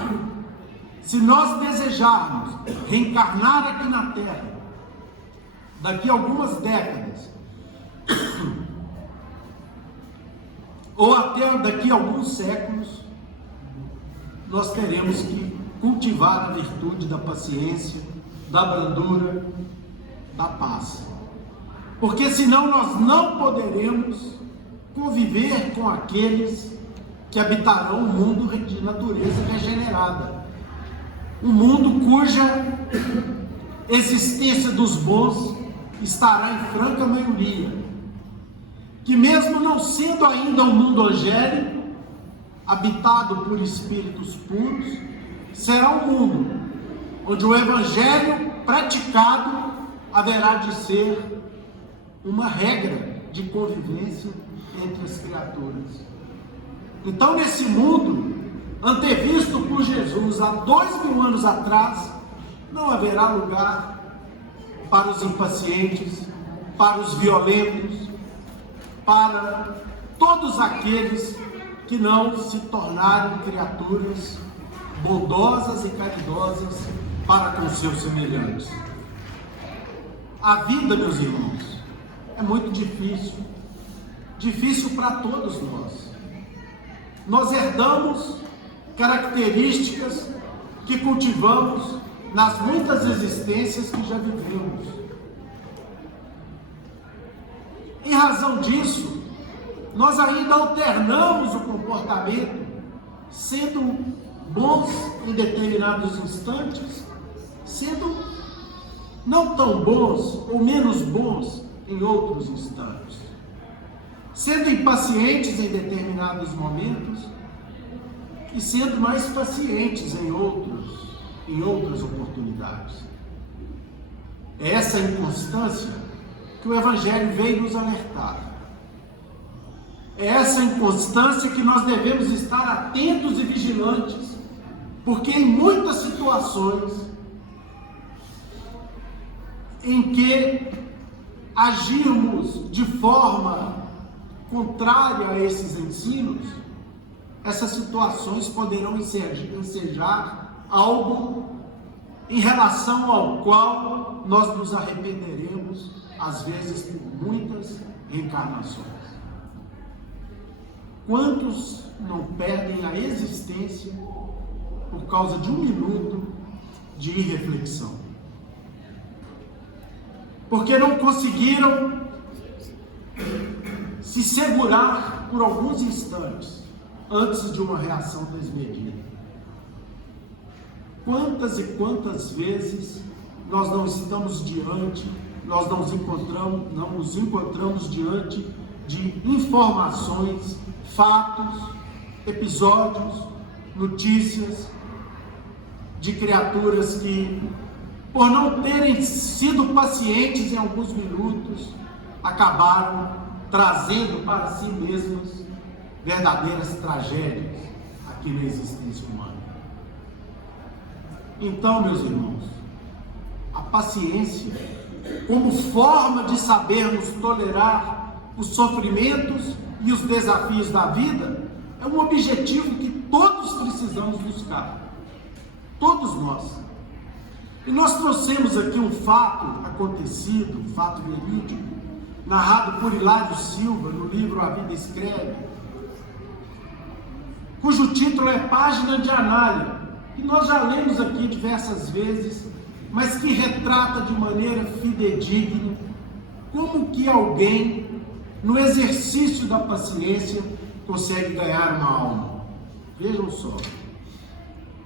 se nós desejarmos reencarnar aqui na Terra, daqui a algumas décadas, ou até daqui a alguns séculos, nós teremos que cultivar a virtude da paciência, da brandura, da paz. Porque senão nós não poderemos conviver com aqueles que habitarão um mundo de natureza regenerada. Um mundo cuja existência dos bons estará em franca maioria. Que mesmo não sendo ainda um mundo angélico, habitado por espíritos puros, será um mundo onde o Evangelho praticado haverá de ser uma regra de convivência entre as criaturas. Então, nesse mundo antevisto por Jesus há 2000 anos atrás, não haverá lugar para os impacientes, para os violentos, para todos aqueles que não se tornaram criaturas bondosas e caridosas para com seus semelhantes. A vida, meus irmãos, é muito difícil. Difícil para todos nós. Nós herdamos características que cultivamos nas muitas existências que já vivemos. Em razão disso, nós ainda alternamos o comportamento, sendo bons em determinados instantes, sendo não tão bons ou menos bons em outros instantes, sendo impacientes em determinados momentos e sendo mais pacientes em outras oportunidades. É essa inconstância que o Evangelho veio nos alertar. É essa inconstância que nós devemos estar atentos e vigilantes, porque em muitas situações em que agirmos de forma contrária a esses ensinos, essas situações poderão ensejar algo em relação ao qual nós nos arrependeremos, às vezes por muitas reencarnações. Quantos não perdem a existência por causa de 1 minuto de irreflexão? Porque não conseguiram se segurar por alguns instantes antes de uma reação desmedida. Quantas e quantas vezes nós não nos encontramos diante de informações, fatos, episódios, notícias de criaturas que, por não terem sido pacientes em alguns minutos, acabaram trazendo para si mesmas verdadeiras tragédias aqui na existência humana. Então, meus irmãos, a paciência, como forma de sabermos tolerar os sofrimentos e os desafios da vida, é um objetivo que todos precisamos buscar. Todos nós. E nós trouxemos aqui um fato acontecido, um fato verídico, narrado por Hilário Silva no livro A Vida Escreve, cujo título é Página de Anália, que nós já lemos aqui diversas vezes, mas que retrata de maneira fidedigna como que alguém, no exercício da paciência, consegue ganhar uma alma. Vejam só.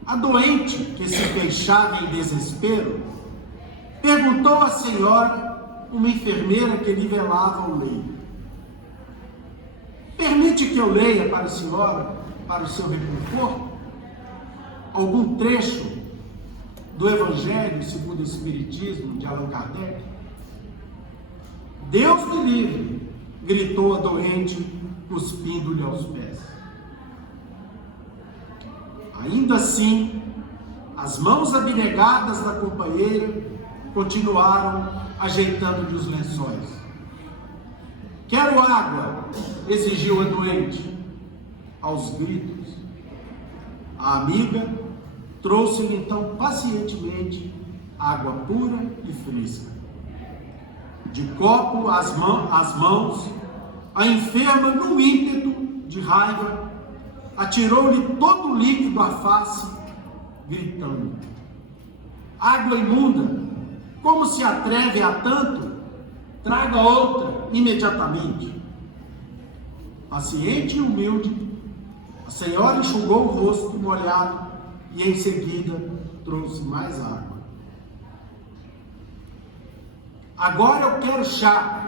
A doente, que se queixava em desespero, perguntou à senhora, uma enfermeira que lhe velava o leito: permite que eu leia para a senhora, para o seu reconforto, algum trecho do Evangelho segundo o Espiritismo de Allan Kardec? Deus me livre, gritou a doente, cuspindo-lhe aos pés. Ainda assim, as mãos abnegadas da companheira continuaram ajeitando-lhe os lençóis. Quero água, exigiu a doente, aos gritos. A amiga trouxe-lhe então pacientemente água pura e fresca. De copo às mãos, a enferma, num ímpeto de raiva, atirou-lhe todo o líquido à face, gritando: água imunda, como se atreve a tanto? Traga outra imediatamente. Paciente e humilde, a senhora enxugou o rosto molhado e em seguida trouxe mais água. Agora eu quero chá.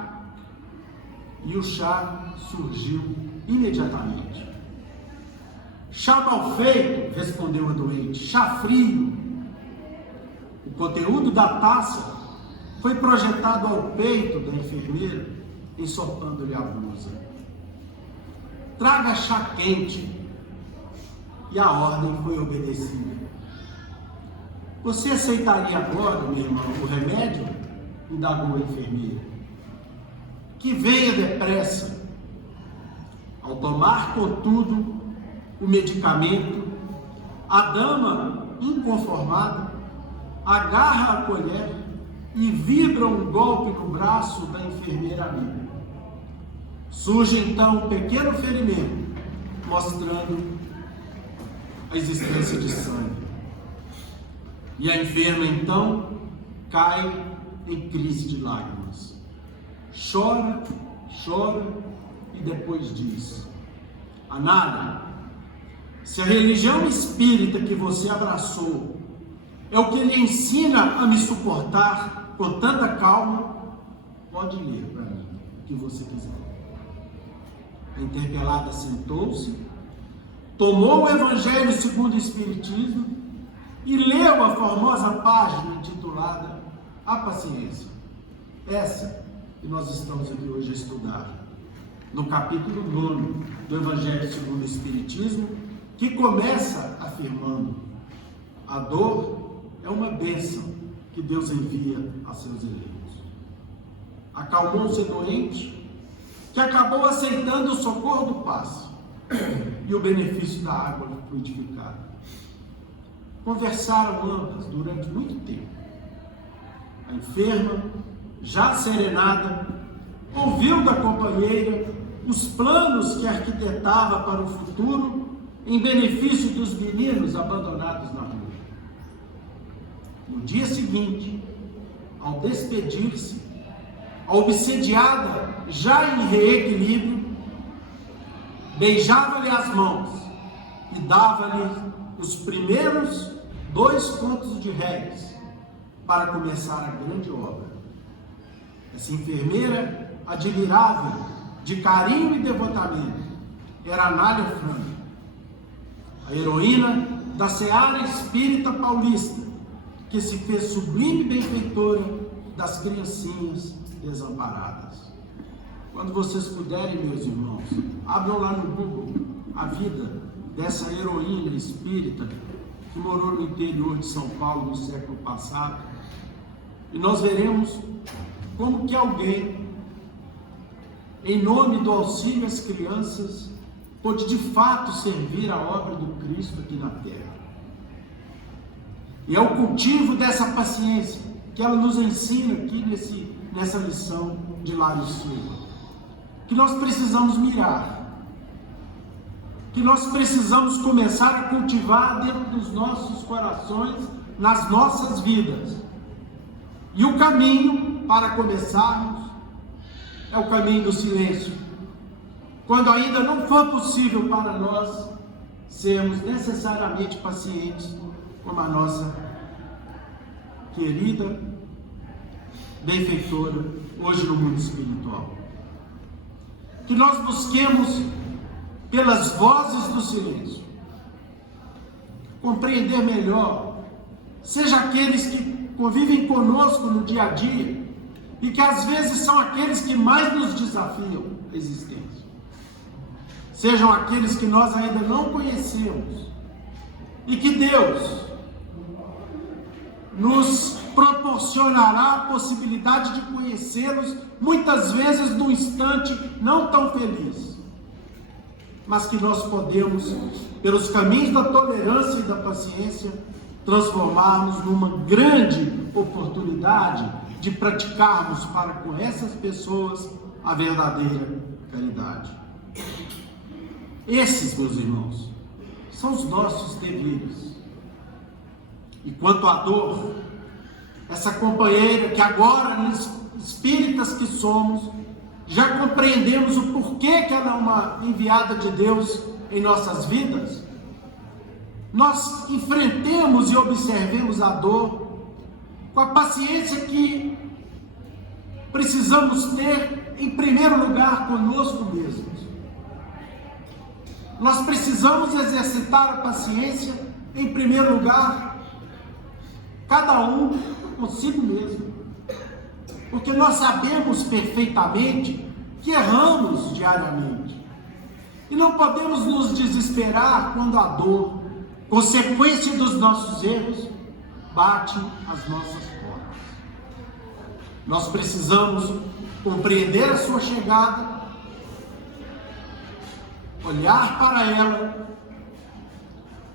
E o chá surgiu imediatamente. Chá mal feito, respondeu a doente, chá frio. O conteúdo da taça foi projetado ao peito da enfermeira, ensopando-lhe a blusa. Traga chá quente. E a ordem foi obedecida. Você aceitaria agora, meu irmão, o remédio? Indagou a enfermeira. Que venha depressa. Ao tomar, contudo, o medicamento, a dama, inconformada, agarra a colher e vibra um golpe no braço da enfermeira amiga. Surge então um pequeno ferimento, mostrando a existência de sangue. E a enferma então cai em crise de lágrimas. Chora, chora e depois diz: Anália, se a religião espírita que você abraçou é o que lhe ensina a me suportar com tanta calma, pode ler para mim o que você quiser. A interpelada sentou-se, tomou o Evangelho segundo o Espiritismo e leu a formosa página intitulada A Paciência. Essa que nós estamos aqui hoje a estudar, no capítulo 9 do Evangelho segundo o Espiritismo, que começa afirmando: a dor é uma bênção que Deus envia a seus eleitos. Acalmou-se doente, que acabou aceitando o socorro do passe e o benefício da água fluidificada. Conversaram ambas durante muito tempo. A enferma, já serenada, ouviu da companheira os planos que arquitetava para o futuro em benefício dos meninos abandonados na rua. No dia seguinte, ao despedir-se, a obsediada, já em reequilíbrio, beijava-lhe as mãos e dava-lhe os primeiros 2 contos de réis para começar a grande obra. Essa enfermeira admirável, de carinho e devotamento, era Anália Franco, a heroína da seara espírita paulista, que se fez sublime benfeitora das criancinhas desamparadas. Quando vocês puderem, meus irmãos, abram lá no Google a vida dessa heroína espírita que morou no interior de São Paulo no século passado, e nós veremos como que alguém, em nome do auxílio às crianças, pôde de fato servir a obra do Cristo aqui na terra. E é o cultivo dessa paciência que ela nos ensina aqui nessa lição de Lário Silva, que nós precisamos mirar, que nós precisamos começar a cultivar dentro dos nossos corações, nas nossas vidas. E o caminho para começarmos é o caminho do silêncio. Quando ainda não for possível para nós sermos necessariamente pacientes, como a nossa querida benfeitora hoje no mundo espiritual. Que nós busquemos, pelas vozes do silêncio, compreender melhor, seja aqueles que convivem conosco no dia a dia e que às vezes são aqueles que mais nos desafiam a existência, sejam aqueles que nós ainda não conhecemos e que Deus nos proporcionará a possibilidade de conhecê-los, muitas vezes num instante não tão feliz, mas que nós podemos, pelos caminhos da tolerância e da paciência, transformarmos numa grande oportunidade de praticarmos para com essas pessoas a verdadeira caridade. Esses, meus irmãos, são os nossos deveres. E quanto à dor, essa companheira que agora, espíritas que somos, já compreendemos o porquê que ela é uma enviada de Deus em nossas vidas, nós enfrentemos e observemos a dor com a paciência que precisamos ter, em primeiro lugar, conosco mesmos. Nós precisamos exercitar a paciência, em primeiro lugar, cada um consigo mesmo, porque nós sabemos perfeitamente que erramos diariamente, e não podemos nos desesperar quando a dor, consequência dos nossos erros, bate às nossas portas. Nós precisamos compreender a sua chegada, olhar para ela,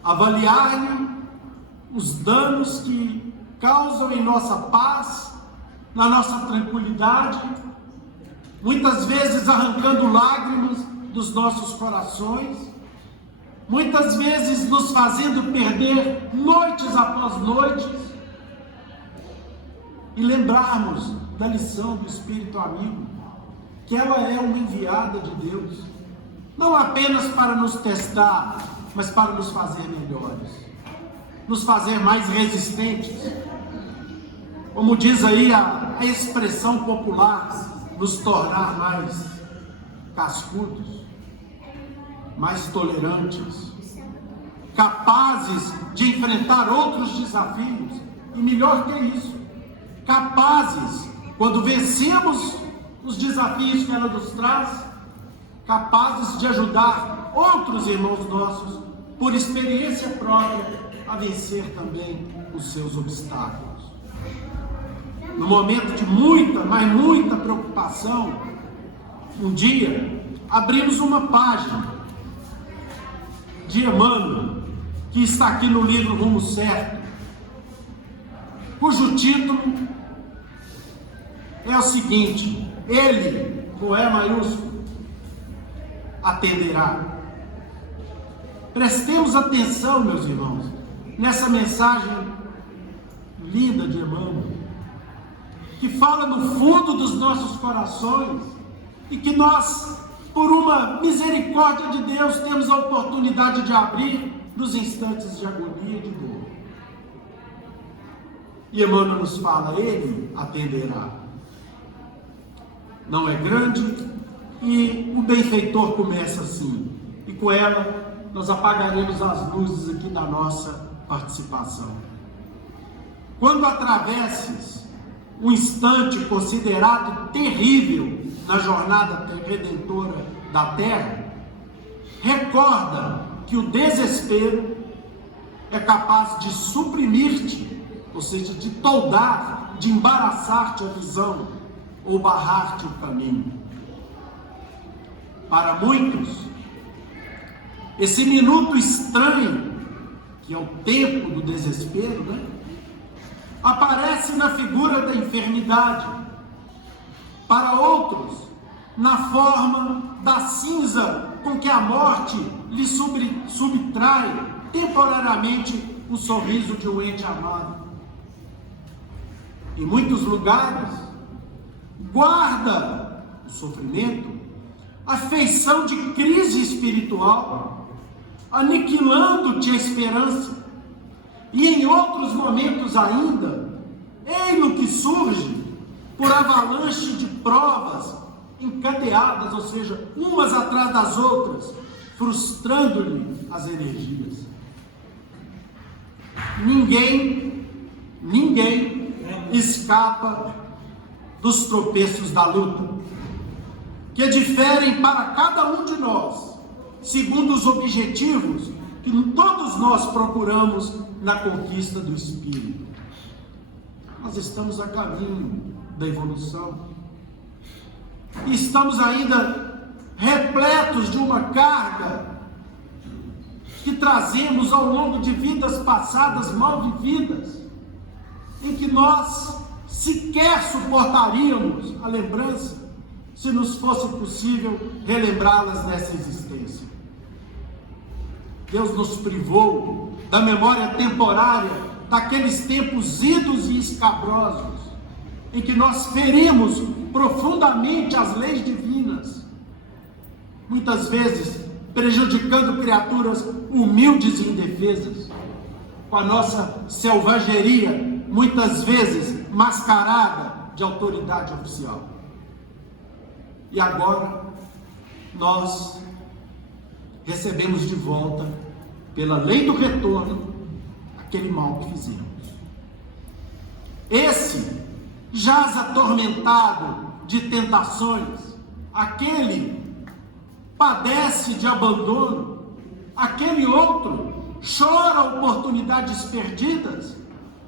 avaliar-lhe os danos que causam em nossa paz, na nossa tranquilidade, muitas vezes arrancando lágrimas dos nossos corações, muitas vezes nos fazendo perder noites após noites, e lembrarmos da lição do Espírito amigo, que ela é uma enviada de Deus, não apenas para nos testar, mas para nos fazer melhores, nos fazer mais resistentes. Como diz aí a expressão popular, nos tornar mais cascudos, mais tolerantes, capazes de enfrentar outros desafios, e melhor que isso, capazes, quando vencemos os desafios que ela nos traz, capazes de ajudar outros irmãos nossos, por experiência própria, a vencer também os seus obstáculos. No momento de muita, mas muita preocupação, um dia, abrimos uma página de Emmanuel, que está aqui no livro Rumo Certo, cujo título é o seguinte: Ele, com E maiúsculo, atenderá. Prestemos atenção, meus irmãos, nessa mensagem linda de Emmanuel, que fala no fundo dos nossos corações, e que nós, por uma misericórdia de Deus, temos a oportunidade de abrir nos instantes de agonia e de dor. E Emmanuel nos fala: Ele atenderá. Não é grande, e o benfeitor começa assim, e com ela nós apagaremos as luzes aqui da nossa participação. Quando atravesses um instante considerado terrível na jornada redentora da terra, recorda que o desespero é capaz de suprimir-te, ou seja, de toldar, de embaraçar-te a visão ou barrar-te o caminho. Para muitos, esse minuto estranho, que é o tempo do desespero, aparece na figura da enfermidade. Para outros, na forma da cinza com que a morte lhe subtrai temporariamente o sorriso de um ente amado. Em muitos lugares, guarda o sofrimento a feição de crise espiritual, aniquilando-te a esperança. E em outros momentos ainda, ei-lo que surge por avalanche de provas encadeadas, ou seja, umas atrás das outras, frustrando-lhe as energias. Ninguém escapa dos tropeços da luta, que diferem para cada um de nós, segundo os objetivos que todos nós procuramos na conquista do Espírito. Nós estamos a caminho da evolução, e estamos ainda repletos de uma carga que trazemos ao longo de vidas passadas mal vividas, em que nós sequer suportaríamos a lembrança se nos fosse possível relembrá-las nessa existência. Deus nos privou da memória temporária daqueles tempos idos e escabrosos, em que nós ferimos profundamente as leis divinas, muitas vezes prejudicando criaturas humildes e indefesas, com a nossa selvageria, muitas vezes mascarada de autoridade oficial. E agora nós recebemos de volta, pela lei do retorno, aquele mal que fizemos. Esse jaz atormentado de tentações, aquele padece de abandono, aquele outro chora oportunidades perdidas,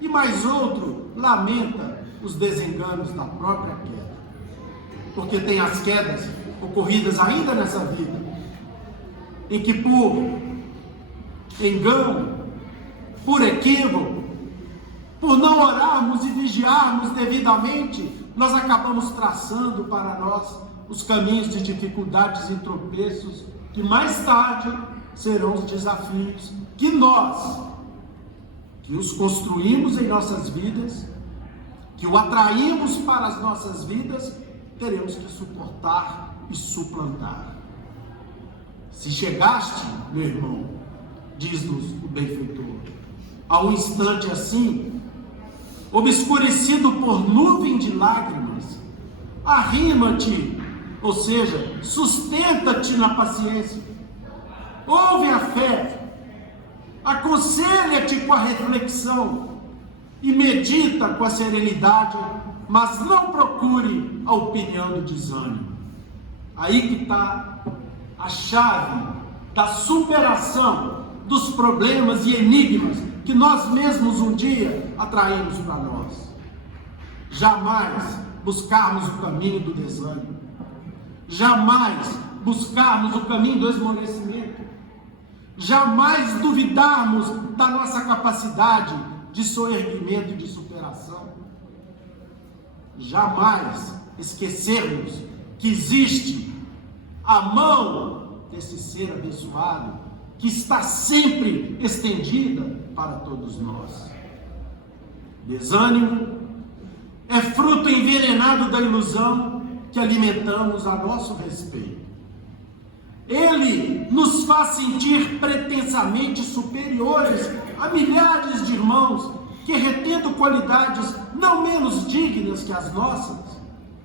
e mais outro lamenta os desenganos da própria queda, porque tem as quedas ocorridas ainda nessa vida, em que por engano, por equívoco, por não orarmos e vigiarmos devidamente, nós acabamos traçando para nós os caminhos de dificuldades e tropeços que mais tarde serão os desafios que nós, que os construímos em nossas vidas, que o atraímos para as nossas vidas, teremos que suportar e suplantar. Se chegaste, meu irmão, diz-nos o benfeitor, a um instante assim, obscurecido por nuvem de lágrimas, arrima-te, ou seja, sustenta-te na paciência, ouve a fé, aconselha-te com a reflexão e medita com a serenidade, mas não procure a opinião do desânimo. Aí que está a chave da superação dos problemas e enigmas que nós mesmos um dia atraímos para nós. Jamais buscarmos o caminho do desânimo, jamais buscarmos o caminho do esmorecimento, jamais duvidarmos da nossa capacidade de soerguimento e de superação, jamais esquecermos que existe a mão desse ser abençoado que está sempre estendida para todos nós. Desânimo é fruto envenenado da ilusão que alimentamos a nosso respeito. Ele nos faz sentir pretensamente superiores a milhares de irmãos que, retendo qualidades não menos dignas que as nossas,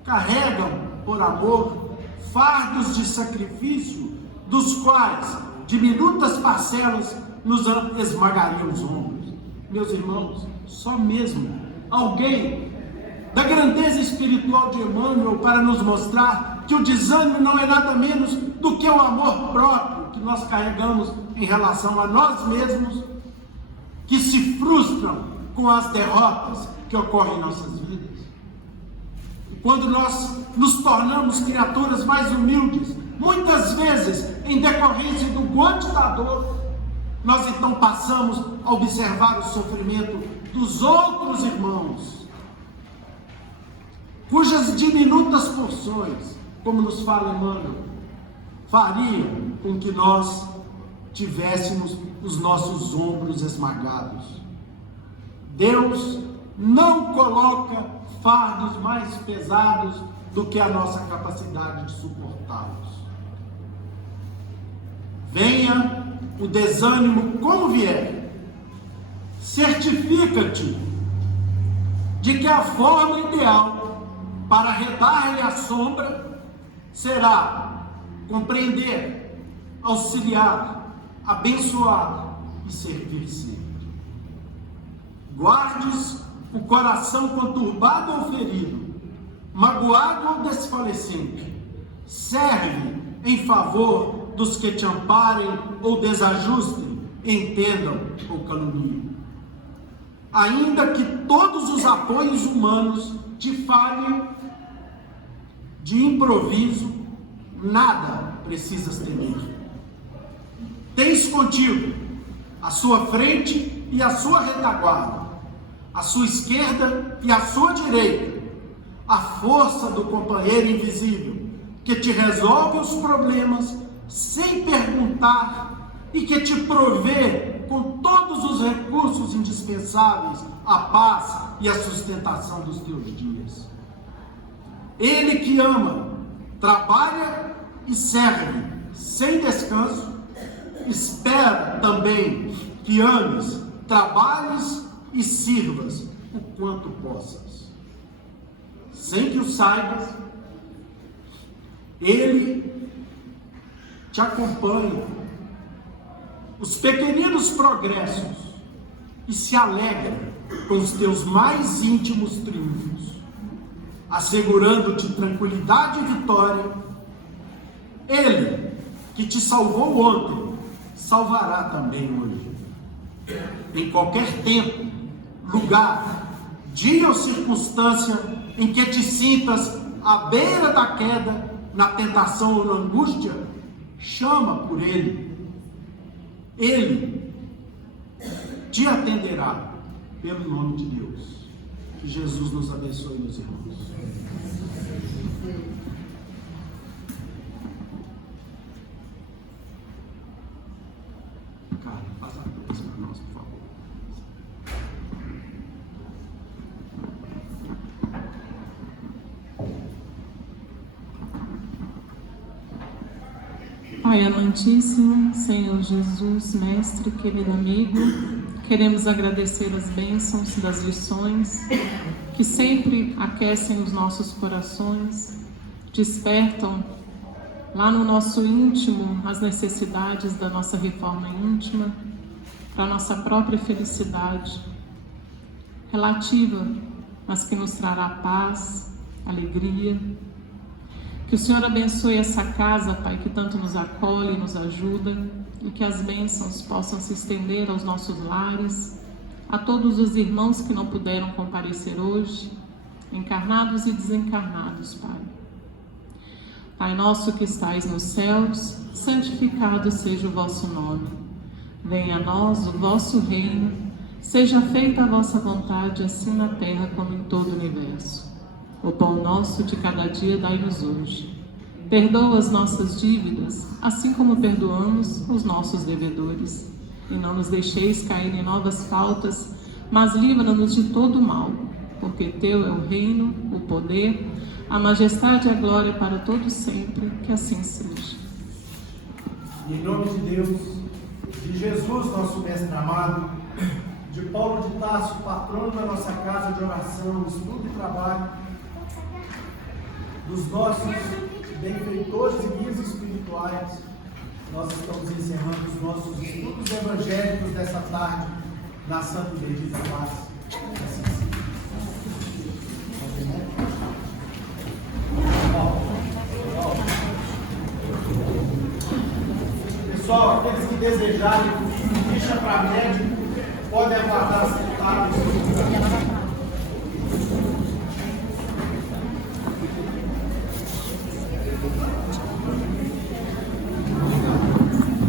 carregam, por amor, fardos de sacrifício, dos quais diminutas parcelas nos esmagariam os ombros. Meus irmãos, só mesmo alguém da grandeza espiritual de Emmanuel para nos mostrar que o desânimo não é nada menos do que o amor próprio que nós carregamos em relação a nós mesmos, que se frustram com as derrotas que ocorrem em nossas vidas. E quando nós nos tornamos criaturas mais humildes, muitas vezes em decorrência do gote da dor, nós então passamos a observar o sofrimento dos outros irmãos, cujas diminutas porções, como nos fala Emmanuel, faria com que nós tivéssemos os nossos ombros esmagados. Deus não coloca fardos mais pesados do que a nossa capacidade de suportá-los. Venha o desânimo como vier, certifica-te de que a forma ideal para arredar-lhe a sombra será compreender, auxiliar, abençoar e servir sempre. Guardes o coração conturbado ou ferido, magoado ou desfalecente. Serve em favor dos que te amparem ou desajustem, entendam ou caluniem. Ainda que todos os apoios humanos te falhem de improviso, nada precisas temer. Tens contigo a sua frente e a sua retaguarda, a sua esquerda e a sua direita, a força do companheiro invisível, que te resolve os problemas sem perguntar e que te provê com todos os recursos indispensáveis à paz e à sustentação dos teus dias. Ele que ama, trabalha e serve sem descanso, espera também que ames, trabalhes e sirvas o quanto possas. Sem que o saibas, Ele te acompanha os pequeninos progressos e se alegra com os teus mais íntimos triunfos, assegurando-te tranquilidade e vitória. Ele que te salvou ontem, salvará também hoje. Em qualquer tempo, lugar, dia ou circunstância em que te sintas à beira da queda, na tentação ou na angústia, chama por Ele, Ele te atenderá pelo nome de Deus. Que Jesus nos abençoe, meus irmãos. Cara, faz a cruz para nós, por favor. Pai amantíssimo, Senhor Jesus, Mestre, querido amigo, queremos agradecer as bênçãos das lições que sempre aquecem os nossos corações, despertam lá no nosso íntimo as necessidades da nossa reforma íntima, para a nossa própria felicidade relativa, mas que nos trará paz, alegria. Que o Senhor abençoe essa casa, Pai, que tanto nos acolhe e nos ajuda, e que as bênçãos possam se estender aos nossos lares, a todos os irmãos que não puderam comparecer hoje, encarnados e desencarnados, Pai. Pai nosso que estais nos céus, santificado seja o vosso nome. Venha a nós o vosso reino, seja feita a vossa vontade, assim na terra como em todo o universo. O pão nosso de cada dia dai-nos hoje. Perdoa as nossas dívidas, assim como perdoamos os nossos devedores. E não nos deixeis cair em novas faltas, mas livra-nos de todo o mal, porque teu é o reino, o poder, a majestade e a glória para todos sempre, que assim seja. Em nome de Deus, de Jesus, nosso mestre amado, de Paulo de Tarso, patrono da nossa casa de oração, estudo e trabalho, dos nossos benfeitores e guias espirituais, nós estamos encerrando os nossos estudos evangélicos dessa tarde na Santa e Bendita Face. Pessoal, aqueles que desejarem ficha para médico, podem aguardar sentados.